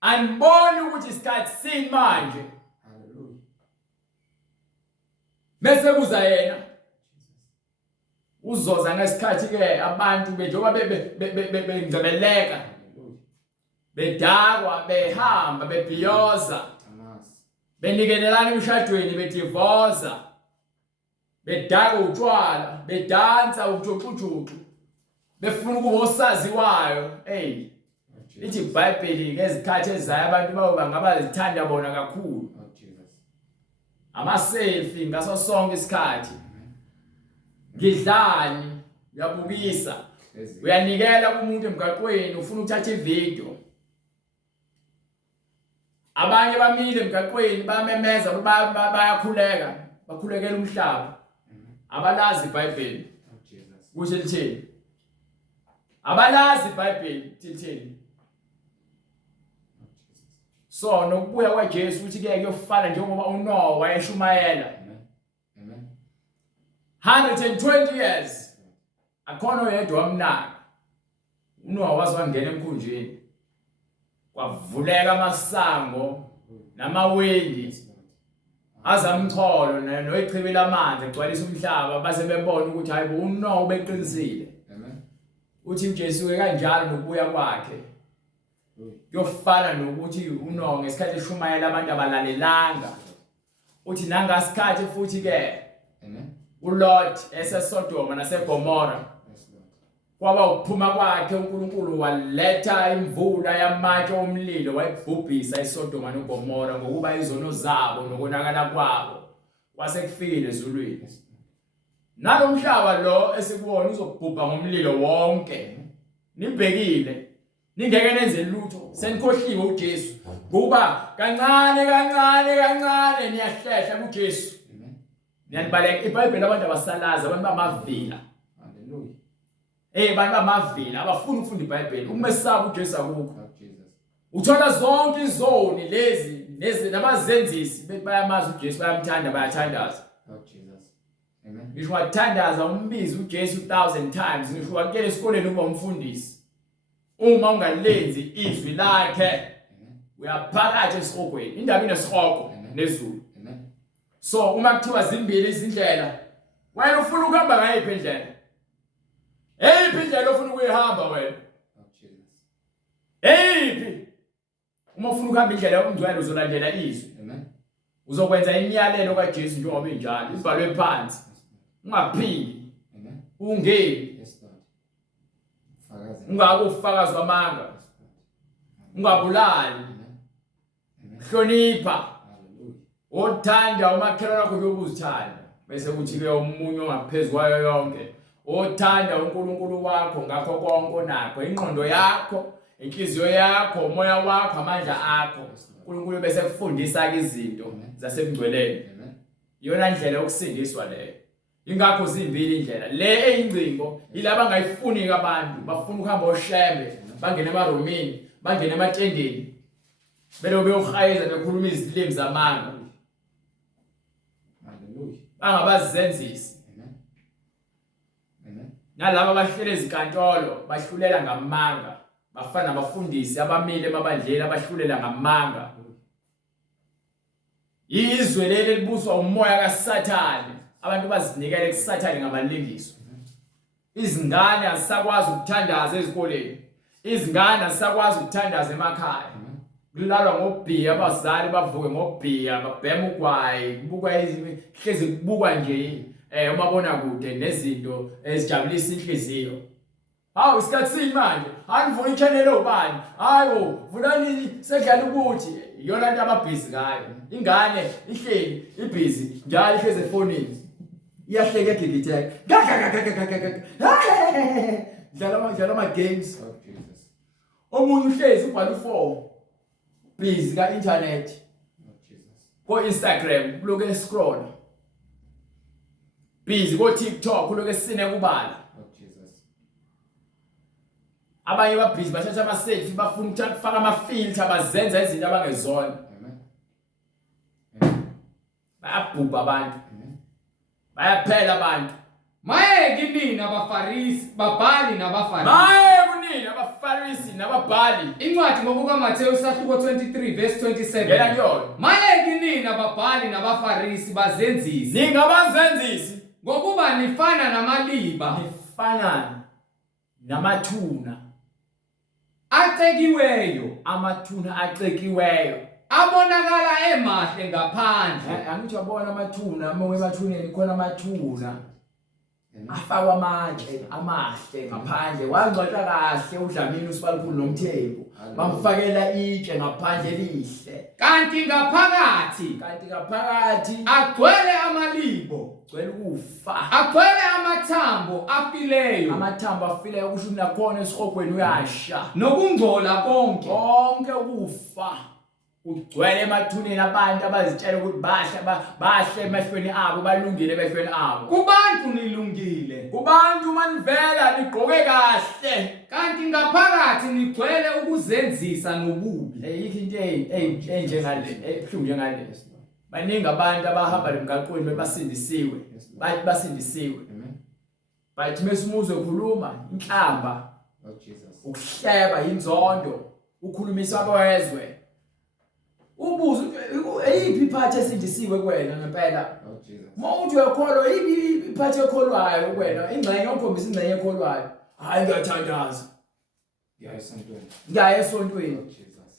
aniboni ukuthi isikhathi sini manje Hallelujah. bese kuza yena uzoza ngesikhathi ke abantu njengoba bengcebeleka Hallelujah. bedakwa behamba bebhiyoza Amas. benikelelana emshadweni bedivoza bedaka utshwala bedansa ujuxujuxu befuna ukuba osaziwayo Lord Jesus. lithi iBhayibheli ngezikhathi ezayo abantu bayoba ngabazithanda bona kakhulu Lord Jesus. ama-selfie ngaso sonke isikhathi ngidlani uyabukisa Yes. uyanikela kumuntu emgaqweni ufuna ukuthatha ivideo abanye bamile emgaqweni bamemeza bayakhuleka bakhulekela umhlaba abalazi iBhayibheli Lord Jesus. kusho lithini abalazi iBhayibheli lithini Lord Jesus. so nokubuya kwaJesu uthi ke kuyofana njengoba uNoah wayeshumayela Amen. Amen. 120 years akhona oyedwa wamnaka uNoah wazwangena emkhunjini kwavuleka amasango namawindi Yes, Lord. azamcholo noyichibi lamanzi egcwalisa umhlaba base bebona ukuthi hayibo uNoah ubeqinisile Amen. uthi uJesu ke kanjalo nokubuya kwakhe kuyofana nokuthi uNoah ngesikhathi eshumayela abantu abalalelanga uthi nangasikhathi futhi ke Amen. uLot eseSodoma naseGomora Yes, Lord. kwaba ukuphuma kwakhe uNkulunkulu waletha imvula yamatshe omlilo wayibhubhisa iSodoma noGomora ngokuba izono zabo nokonakala kwabo kwasekufikile ezulwini Yes, Lord. nalomhlaba lo esikuwona uzobhubha ngomlilo wonke nibhekile ningeke nenze lutho senikhohliwe uJesu ngoba kancane niyahlehla kuJesu Amen. niyanibaleka iBhayibheli abantu abasalaza abantu bamavila Hallelujah. Abantu bamavili abafuni ukufunda iBhayibheli umesaba uJesu akukho. Lord Jesus. Uthola zonke izoni lezi nabazenzisi bayamazi uJesu bayamthanda bayathandaza. Lord Jesus. Amen. Ngisho wathandaza umbizi uJesu 1000 times ngisho wakuyela esikoleni uba umfundisi. Uma ungalenzi izwi lakhe Amen. uyaphakathi esikhokweni. Indaba inesihoko nezulu. Amen. So uma kuthiwa zimbili izindlela wena ufuna ukuhamba ngayiphi indlela? Eyiphi indlela ufuna ukuyihamba wena? Lord Jesus. Eyiphi? Uma ufuna ukuhamba indlela yomngcwele uzolandela izwi. Amen. Uzokwenza imiyalelo kaJesu njengoba injalo ibhalwe phansi. Ungaphindi Amen. ungeni Yes, Lord. Fakazi. ungakufakazi kwamanga. Yes, Lord. Ungabulali. Amen. Amen. Hlonipha. Hallelujah. Othanda umakhelwane wakho yokuzithanda. Bese kuthi ke umunye ongaphezulu kwayo yonke. Othanda uNkulunkulu wakho ngakho konke onakho, ingqondo yakho, inhliziyo yakho, umoya wakho, amandla akho. uNkulunkulu bese kufundisa izinto zasemngcweleni. Amen. Iyona ndlela yokusindiswa leyo. Ingakho zimbili indlela. Le eyingcingo ilaba ngayifuni abantu, bafuna ukuhamba oshembe, bangene emaromini, bangene ematendeni. Belo beyokhayeza bekhuluma izilimi zamanga. Hallelujah. Bangabazenzisi. Amen. Amen. Nalabo abahlele ezinkantolo bahlulela ngamanga. Bafana nabafundisi abamile emabandleni abahlulela ngamanga. Izwe leli libuswa umoya kaSathane. Abantu bazinikele kuSathane ngamalengiso. Izingane azisakwazi ukuthandaza ezikoleni. Izingane azisakwazi ukuthandaza emakhaya. Kulalwa ngobhiya abazali bavuke ngobhiya babhema ugwayi kubuka ihlezi kubukwa nje umabona kude nezinto ezijabulisa inhliziyo. Hawu isikhatsini manje angivuka ichannel obani hayo vunani sedlala ukuthi iyona into ababhizi ngayo. Ingane ihleli ibhizi njalo ihlezi efonini iyahleka egigitheka dlala ama games. Lord Jesus. Omunye uhlezi ubhala u4 busy ka internet Lord Jesus. ko Instagram kuloke scroll busy ko TikTok kuloke sine kubala. Lord Jesus. Abanye ba busy bathatha ama selfie bafuna ukufaka ama filter bazenza izinto abangezona. Amen. Amen. Bayabhubha abantu. Amen. Bayaphela abantu. Maye kinina abafarisi babhali nabafarisi. Hayi kunini abafarisi nababhali. Incwadi ngokuka Matthew sahluko 23 verse 27. Ngela kuyona. Maye kinina ababhali nabafarisi bazenzisi. Ningabazenzisi Ngokuba nifana namaliba nifana namathuna. acekiweyo Amathuna acekiweyo. abonakala emahle ngaphandle. Angithi wabona amathuna uma emathuneni khona amathuna. Afakwa amatshe amahle ngaphandle wangcwatshwa kahle uDlamini uSibalukhulu noMthembu bamfakela itshe ngaphandle lihle Kanti ngaphakathi agcwele amalibo, gcwele ukufa agcwele amathambo afileyo amathambo afileyo kusho nakhona esihogweni uyasha nokungcola konke. ukufa ugcwele emathuneni abantu abazitshela ukuthi bahle emehlweni abo balungile emehlweni abo. Kubantu nilungile, Kubantu manivela ligqoke kahle kanti ngaphakathi nigcwele ukuzenzisa nobubi. yikho into enjengale ebuhlungu njengale. Baningi abantu abahamba lemgaqweni bebasindisiwe bathi basindisiwe Amen. bathi mesumuze ukhuluma inhlamba Lord Jesus. ukuhleba inzondo ukhulumisa kwezwe ubuzo eyiphi iphathi esindisiwe kuwena ngempela. Lord Jesus. Mawuthi uyakholwa yiphi iphathi ekholwayo kuwena ingxenye yokhombisa ingxenye ekholwayo. Hayi ngiyathandaza Yes, and doing. ngaya esontweni. Lord Jesus.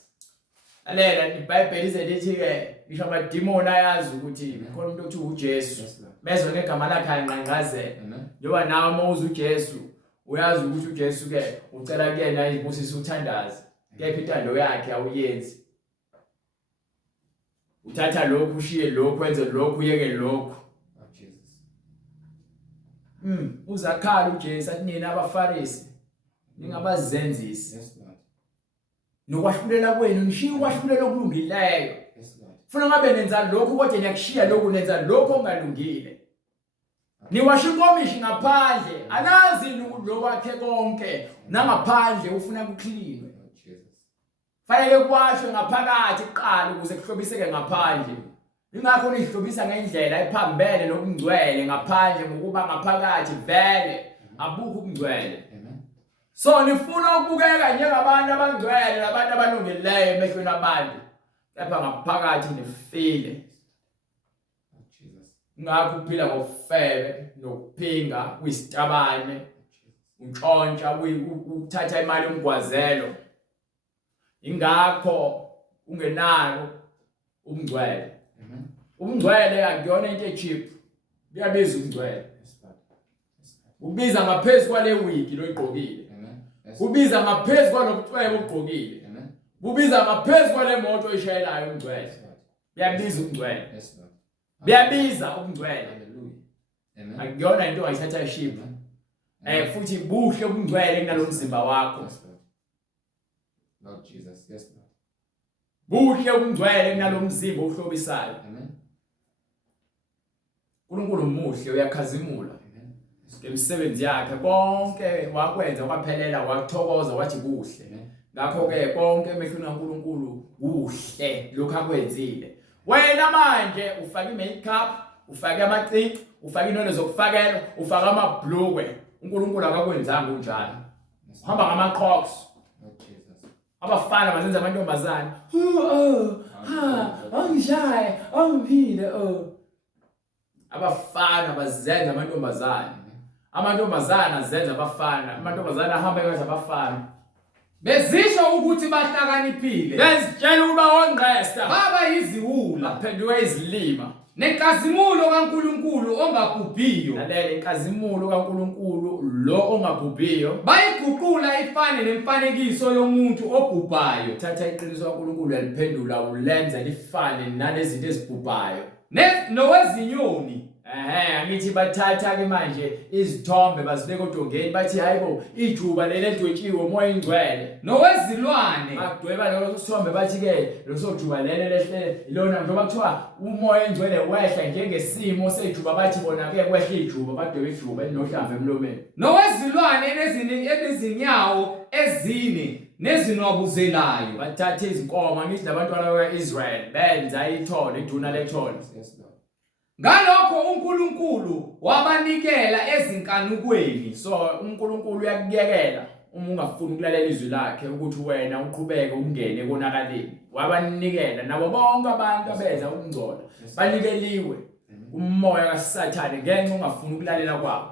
Lalela iBhayibheli ize lithi ke ngisho amadimoni ayazi ukuthi khona umuntu othi uJesu Yes, Lord. bezwe ngegama lakhe anqanqazela. Amen. Njoba nawe uma uza uJesu uyazi ukuthi uJesu ke ucela kuyena ibusise uthandaze kepha intando yakhe awuyenzi. Uthatha lokhu ushiye lokhu wenze lokhu uyeke lokhu. Lord Jesus. Uzakhala uJesu athi nina abafarisi ningabazenzisi Yes, Lord. nokwahlulela kwenu nishiye ukwahlulela okulungileyo. Yes, Lord. Funa ngabe nenza lokhu kodwa niyakushiya lokhu nenza lokho ongalungile. niwasha inkomishi ngaphandle anazi lo kwakhe konke nangaphandle ufuna kucleanwe Lord Jesus. fanele kwashwe ngaphakathi kuqala ukuze kuhlobiseke ngaphandle ingakho nihlobisa ngendlela ephambene nokungcwele ngaphandle ngokuba ngaphakathi vele abukho ukungcwele. Amen. So nifuna ukubukeka njengabantu abangcwele nabantu abalungeleyo emehlweni abantu kepha ngaphakathi nifile. Lord Jesus. Ngakho uphila ngofebe nokuphinga kuyisitabane untshontsha uthatha imali yomgwazelo ingakho ungenalo ubungcwele. Amen. Ubungcwele akuyona into echeap kuyabiza ubungcwele. Yes, Lord. Yes, Lord. Ubiza ngaphezulu kwale wiki loyigqokile Amen. Yes, ubiza ngaphezulu kwalobucwebe obugqokile Amen. ubiza ngaphezulu kwale moto oyishayelayo ubungcwele. Yes, Lord. Biyabiza ubungcwele. Yes, Lord. Biyabiza ubungcwele Hallelujah. Amen. akuyona into ongayithatha ship. Futhi buhle ubungcwele kunalo mzimba wakho. Yes, Lord. Lord Jesus. Yes, Lord. Buhle ubungcwele kunalo mzimba ohlobisayo. Amen. uNkulunkulu umuhle uyakhazimula Amen. Yes, ngemisebenzi yakhe konke wakwenza kwaphelela wakuthokoza wathi kuhle. Amen. Ngakho ke konke emehlweni kaNkulunkulu kuhle lokho akwenzile. Wena manje ufaka i-makeup, ufaka amacici, ufaka inono zokufakela, ufaka amabhlukwe. uNkulunkulu akakwenzanga unjalo. Yes, Uhamba ngama-crocs. Lord Jesus. Abafana bazenza amantombazane. Angishaye, angiphile. Abafana bazenza amantombazane. Amantombazane azenza abafana. Amantombazane ahamba engathi abafana. Bezisho ukuthi bahlakaniphile. Bezitshela ukuba ongqesta. Baba yiziwula. Baphenduke izilima. Nenkazimulo kaNkulunkulu ongabhubhiyo. Lalela inkazimulo kaNkulunkulu lo ongabhubhiyo. Bayiguqula ifane nemfanekiso yomuntu obhubhayo. Thatha iqiniso kaNkulunkulu yaliphendula ulenza lifane nalezinto ezibhubhayo. Nowezinyoni. Angithi bathatha ke manje izithombe bazibeka odongeni bathi hayibo ijuba leli edwetshiwe umoya ingcwele. Nowezilwane. Badweba lo sithombe bathi ke lo sojuba leli lehle ilona njengoba kuthiwa umoya engcwele wehla njengesimo sejuba bathi bona ke kwehla ijuba badweba ijuba elinohlamvu emlomeni. Nowezilwane enezinyawo ezine nezinwabuzelayo. Bathatha izinkomo ngithi labantwana bakaIsrael benza ithole iduna lethole. Yes, Lord. Ngalokho uNkulunkulu wabanikela ezinkanukweni. So uNkulunkulu uyakuyekela uma ungafuni ukulalela izwi lakhe ukuthi wena uqhubeke ungene konakaleni. Wabanikela nabo bonke abantu abenza ukungcola banikeliwe umoya kaSathane ngenxa ungafuni ukulalela kwabo.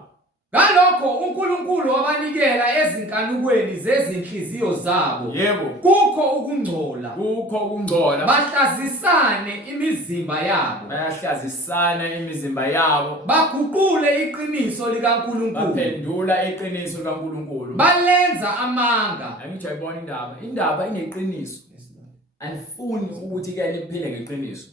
Ngalokho uNkulunkulu wabanikela ezinkanukweni zezinhliziyo zabo. Yebo, Kukho ukungcola. kukho ukungcola. Bahlazisane imizimba yabo. Bayahlazisana imizimba yabo. Baguqule iqiniso likaNkulunkulu. Baphendula iqiniso likaNkulunkulu. Balenza amanga. Angithi ayibona indaba ineqiniso. Yes, Lord. Anifuni ukuthi ke niphile ngeqiniso.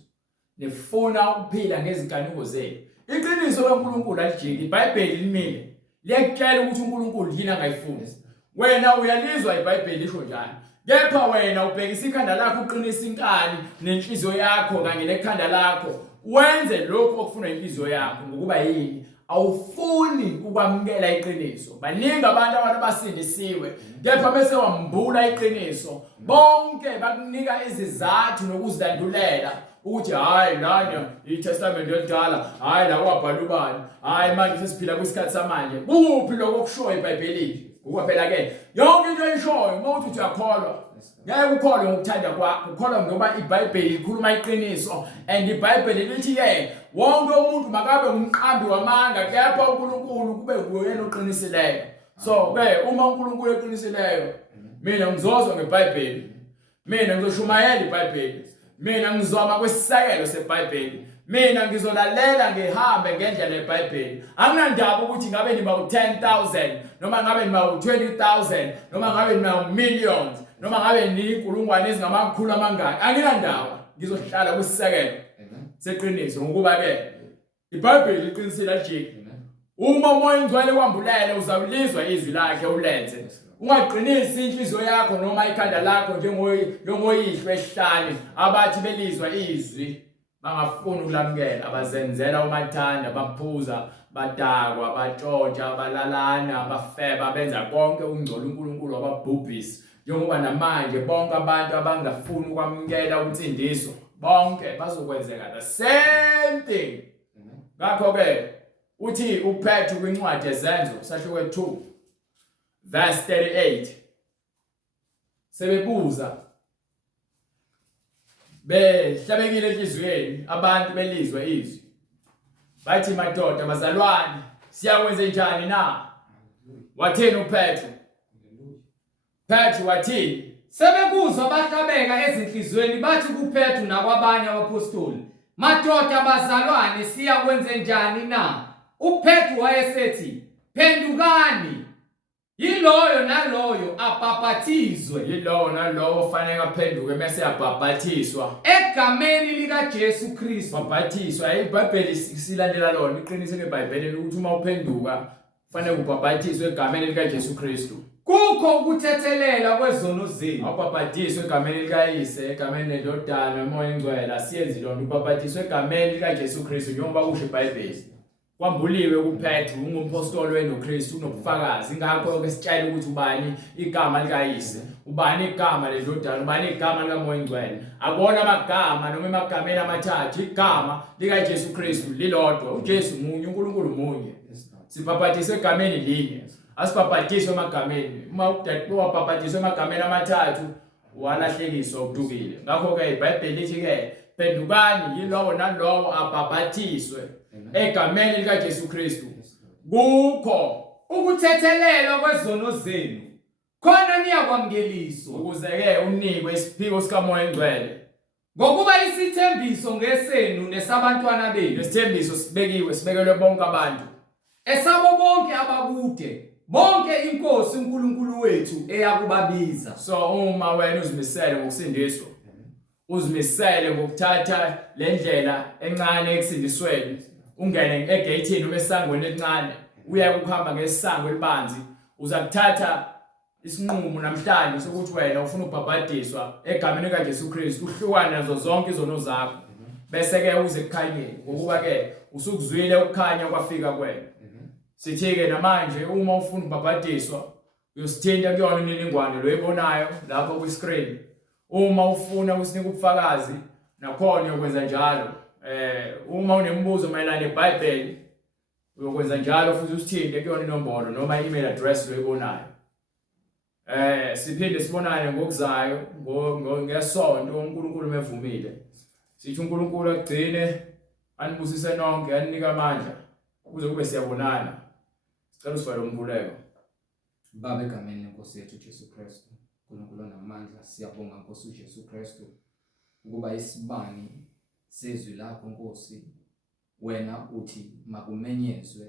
Nifuna ukuphila ngezinkanuko zenu. Iqiniso kaNkulunkulu alijiki. iBhayibheli limile. Liyakutshela ukuthi uNkulunkulu yini angayifuni. Wena uyalizwa iBhayibheli lisho njalo. Kepha wena ubhekisa ikhanda lakho uqinisa inkani nenhliziyo yakho kanye nekhanda lakho. Wenze lokho okufuna inhliziyo yakho ngokuba yini? Awufuni ukwamukela iqiniso. Baningi abantu abasindisiwe. Kepha bese wambula iqiniso. Bonke bakunika izizathu nokuzilandulela. Ukuthi hayi lana iTestament elidala hayi la kwabhala ubani hayi manje sesiphila kwisikhathi samanje kuphi lokho kushoyo iBhayibhelini ukwaphela ke yonke into eyishoyo mawuthi uyakholwa ngeke ukholwe ngokuthanda kwakho ukholwa ngoba iBhayibheli ikhuluma iqiniso and iBhayibheli lithi ke wonke umuntu makabe ngumqambi wamanga kepha uNkulunkulu kube nguyena oqinisileyo. So ke uma uNkulunkulu eqinisileyo mina ngizozwa ngeBhayibheli, mina ngizoshumayela iBhayibheli, mina ngizoma kwesisakelo seBhayibheli, mina ngizolalela ngihambe ngendlela yeBhayibheli. Anginandaba ukuthi ngabe niba u10,000 noma ngabe niba u20,000 noma ngabe niba millions noma ngabe niinkulungwane ezingamakhulu amangaki, anginandaba. Ngizohlala kwesisakelo seqiniso ngokuba ke iBhayibheli iqinisile ajiki. Uma umoya ingcwele kwambulele uzawulizwa izwi lakhe ulenze. Ungaqinisi inhliziyo yakho noma ikhanda lakho njengoyihlo esihlane abathi belizwa izwi bangafuni ukulamukela abazenzela umathanda baphuza badakwa batshontsha balalana bafeba benza konke ukungcola uNkulunkulu wababhubhisi njengoba namanje bonke abantu abangafuni ukwamukela umtsindiso bonke bazokwenzeka the same thing. Ngakho ke uthi uPetru kwincwadi yezenzo sahluko 2 verse 38 sebebuza behlabekile enhliziyweni abantu belizwe izwi bathi madoda bazalwane siyakwenza njani na? Wathini uPetru? Petru wathini? Sebekuzwa bahlabeka ezinhliziyweni bathi kuPetru nakwabanye abapostoli, madoda bazalwane siyakwenza njani na? uPetru wayesethi, phendukani, yiloyo naloyo abhaphathizwe, yilowo nalowo fanele aphenduke bese yabhaphathiswa egameni likaJesu Kristu. Bhaphathiswa iBhayibheli silandela lona iqiniso leBhayibheli ukuthi uma uphenduka fanele ubhaphathiswe egameni likaJesu Kristu. Kukho ukuthethelela kwezono zenu. Awubhaphathiswe egameni likaYise, egameni leNdodana noMoya Engcwele. Asiyenzi lonto, ubhaphathiswe egameni likaJesu Kristu njengoba kusho iBhayibheli. Kwambuliwe kuPetru ungumpostoli wenoKristu unobufakazi. Ingakho ke sitshela ukuthi ubani igama likaYise, ubani igama leNdodana, ubani igama likaMoya Engcwele. Akona amagama noma emagameni amathathu, igama likaJesu Kristu lilodwa. uJesu munye, uNkulunkulu munye. Sibhaphathiswe egameni linye. Asibhaphathiswe emagameni. Uma wabhaphathiswe emagameni amathathu walahlekiswa udukile. Ngakho ke iBhayibheli lithi ke phendukani yilowo nalowo abhaphathiswe egameni likaJesu Kristu. Kukho ukuthethelelwa kwezono zenu khona niyakwamukeliswa ukuze ke unikwe isiphiko sikaMoya Engcwele ngokuba isithembiso ngesenu nesabantwana benu. Isithembiso sibekelwe bonke abantu esabo bonke abakude bonke inkosi uNkulunkulu wethu eyakubabiza. So uma wena uzimisele ngokusindiswa, uzimisele ngokuthatha lendlela encane ekusindisweni, ungene egate noma esangweni elincane, uye ukuhamba ngesango elibanzi, uza kuthatha isinqumo namhlanje sokuthi wena ufuna ukubhaphatiswa egameni likaJesu Kristu, uhlukane nazo zonke izono zakho, bese ke uze kukhanyeni ngokuba ke usukuzwile ukukhanya kwafika kwena. Sithi-ke namanje uma ufuna ukubhaphatiswa uyosithinta kuyona imininingwane lo eyibonayo lapho kwi-screen. Uma ufuna ukusinika ubufakazi nakhona uyokwenza njalo. Uma unemibuzo mayelana neBhayibheli uyokwenza njalo futhi usithinte kuyona inombolo noma i-email address lo eyibonayo. Siphinde sibonane ngokuzayo ngesonto uNkulunkulu mevumile. Sithi uNkulunkulu agcine anibusise nonke aninike amandla kuze kube siyabonana. Sicela usifake umkhuleko. Baba egameni lenkosi yethu Jesu Kristu, uNkulunkulu onamandla, siyabonga Nkosi uJesu Kristu ukuba isibani sezwi lakho Nkosi wena uthi makumenyezwe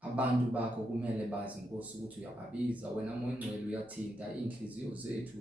abantu bakho kumele bazi Nkosi ukuthi uyababiza. Wena Moya Engcwele uyathinta inhliziyo zethu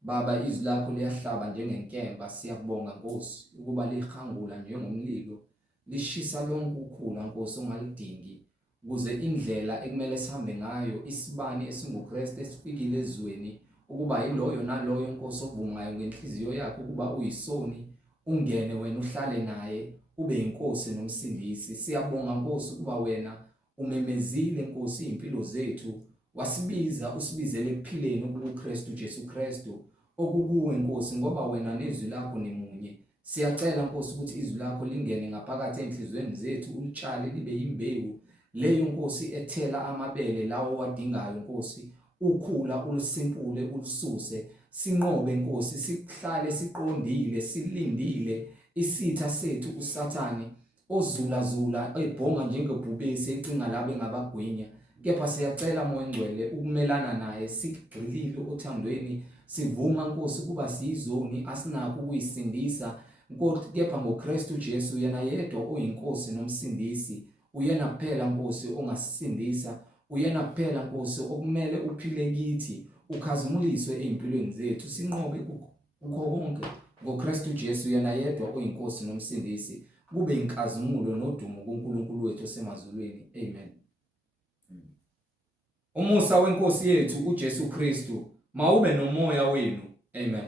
Baba, izwi lakho liyahlaba njengenkemba. Siyabonga Nkosi ukuba lihangula njengomlilo, lishisa lonke ukhula Nkosi ongalidingi, ukuze indlela ekumele sihambe ngayo isibani esinguKristu esifikile ezweni ukuba yiloyo naloyo Nkosi ovungayo ngenhliziyo yakho ukuba uyisoni, ungene wena uhlale naye ube inkosi nomsindisi. Siyabonga Nkosi ukuba wena umemezile Nkosi impilo zethu, wasibiza usibizele ekuphileni kuKristu Jesu Kristu okukuwe Nkosi, ngoba wena nezwi lakho nimunye. Siyacela Nkosi ukuthi izwi lakho lingene ngaphakathi enhlizweni zethu, ulitshale libe yimbewu leyo Nkosi ethela amabele lawo wadingayo Nkosi, ukhula ulusimpule ulususe, sinqobe Nkosi, sihlale siqondile silindile isitha sethu uSathane ozulazula ebhonga njengebhubesi ecinga labo engabagwinya. Kepha siyacela Moya Engcwele ukumelana naye, sigxilile othandweni, sivuma Nkosi kuba siyizoni asinako ukuyisindisa Nkosi, kepha ngoKristu Jesu yena yedwa oyinkosi nomsindisi, uyena kuphela Nkosi ongasindisa, uyena kuphela Nkosi okumele uphile kithi ukhazumuliswe empilweni zethu, sinqobe kukho konke ngoKristu Jesu yena yedwa oyinkosi nomsindisi, kube inkazimulo nodumo kuNkulunkulu wethu osemazulwini. Amen. Umusa wenkosi yethu uJesu Kristu mawube nomoya wenu. Amen.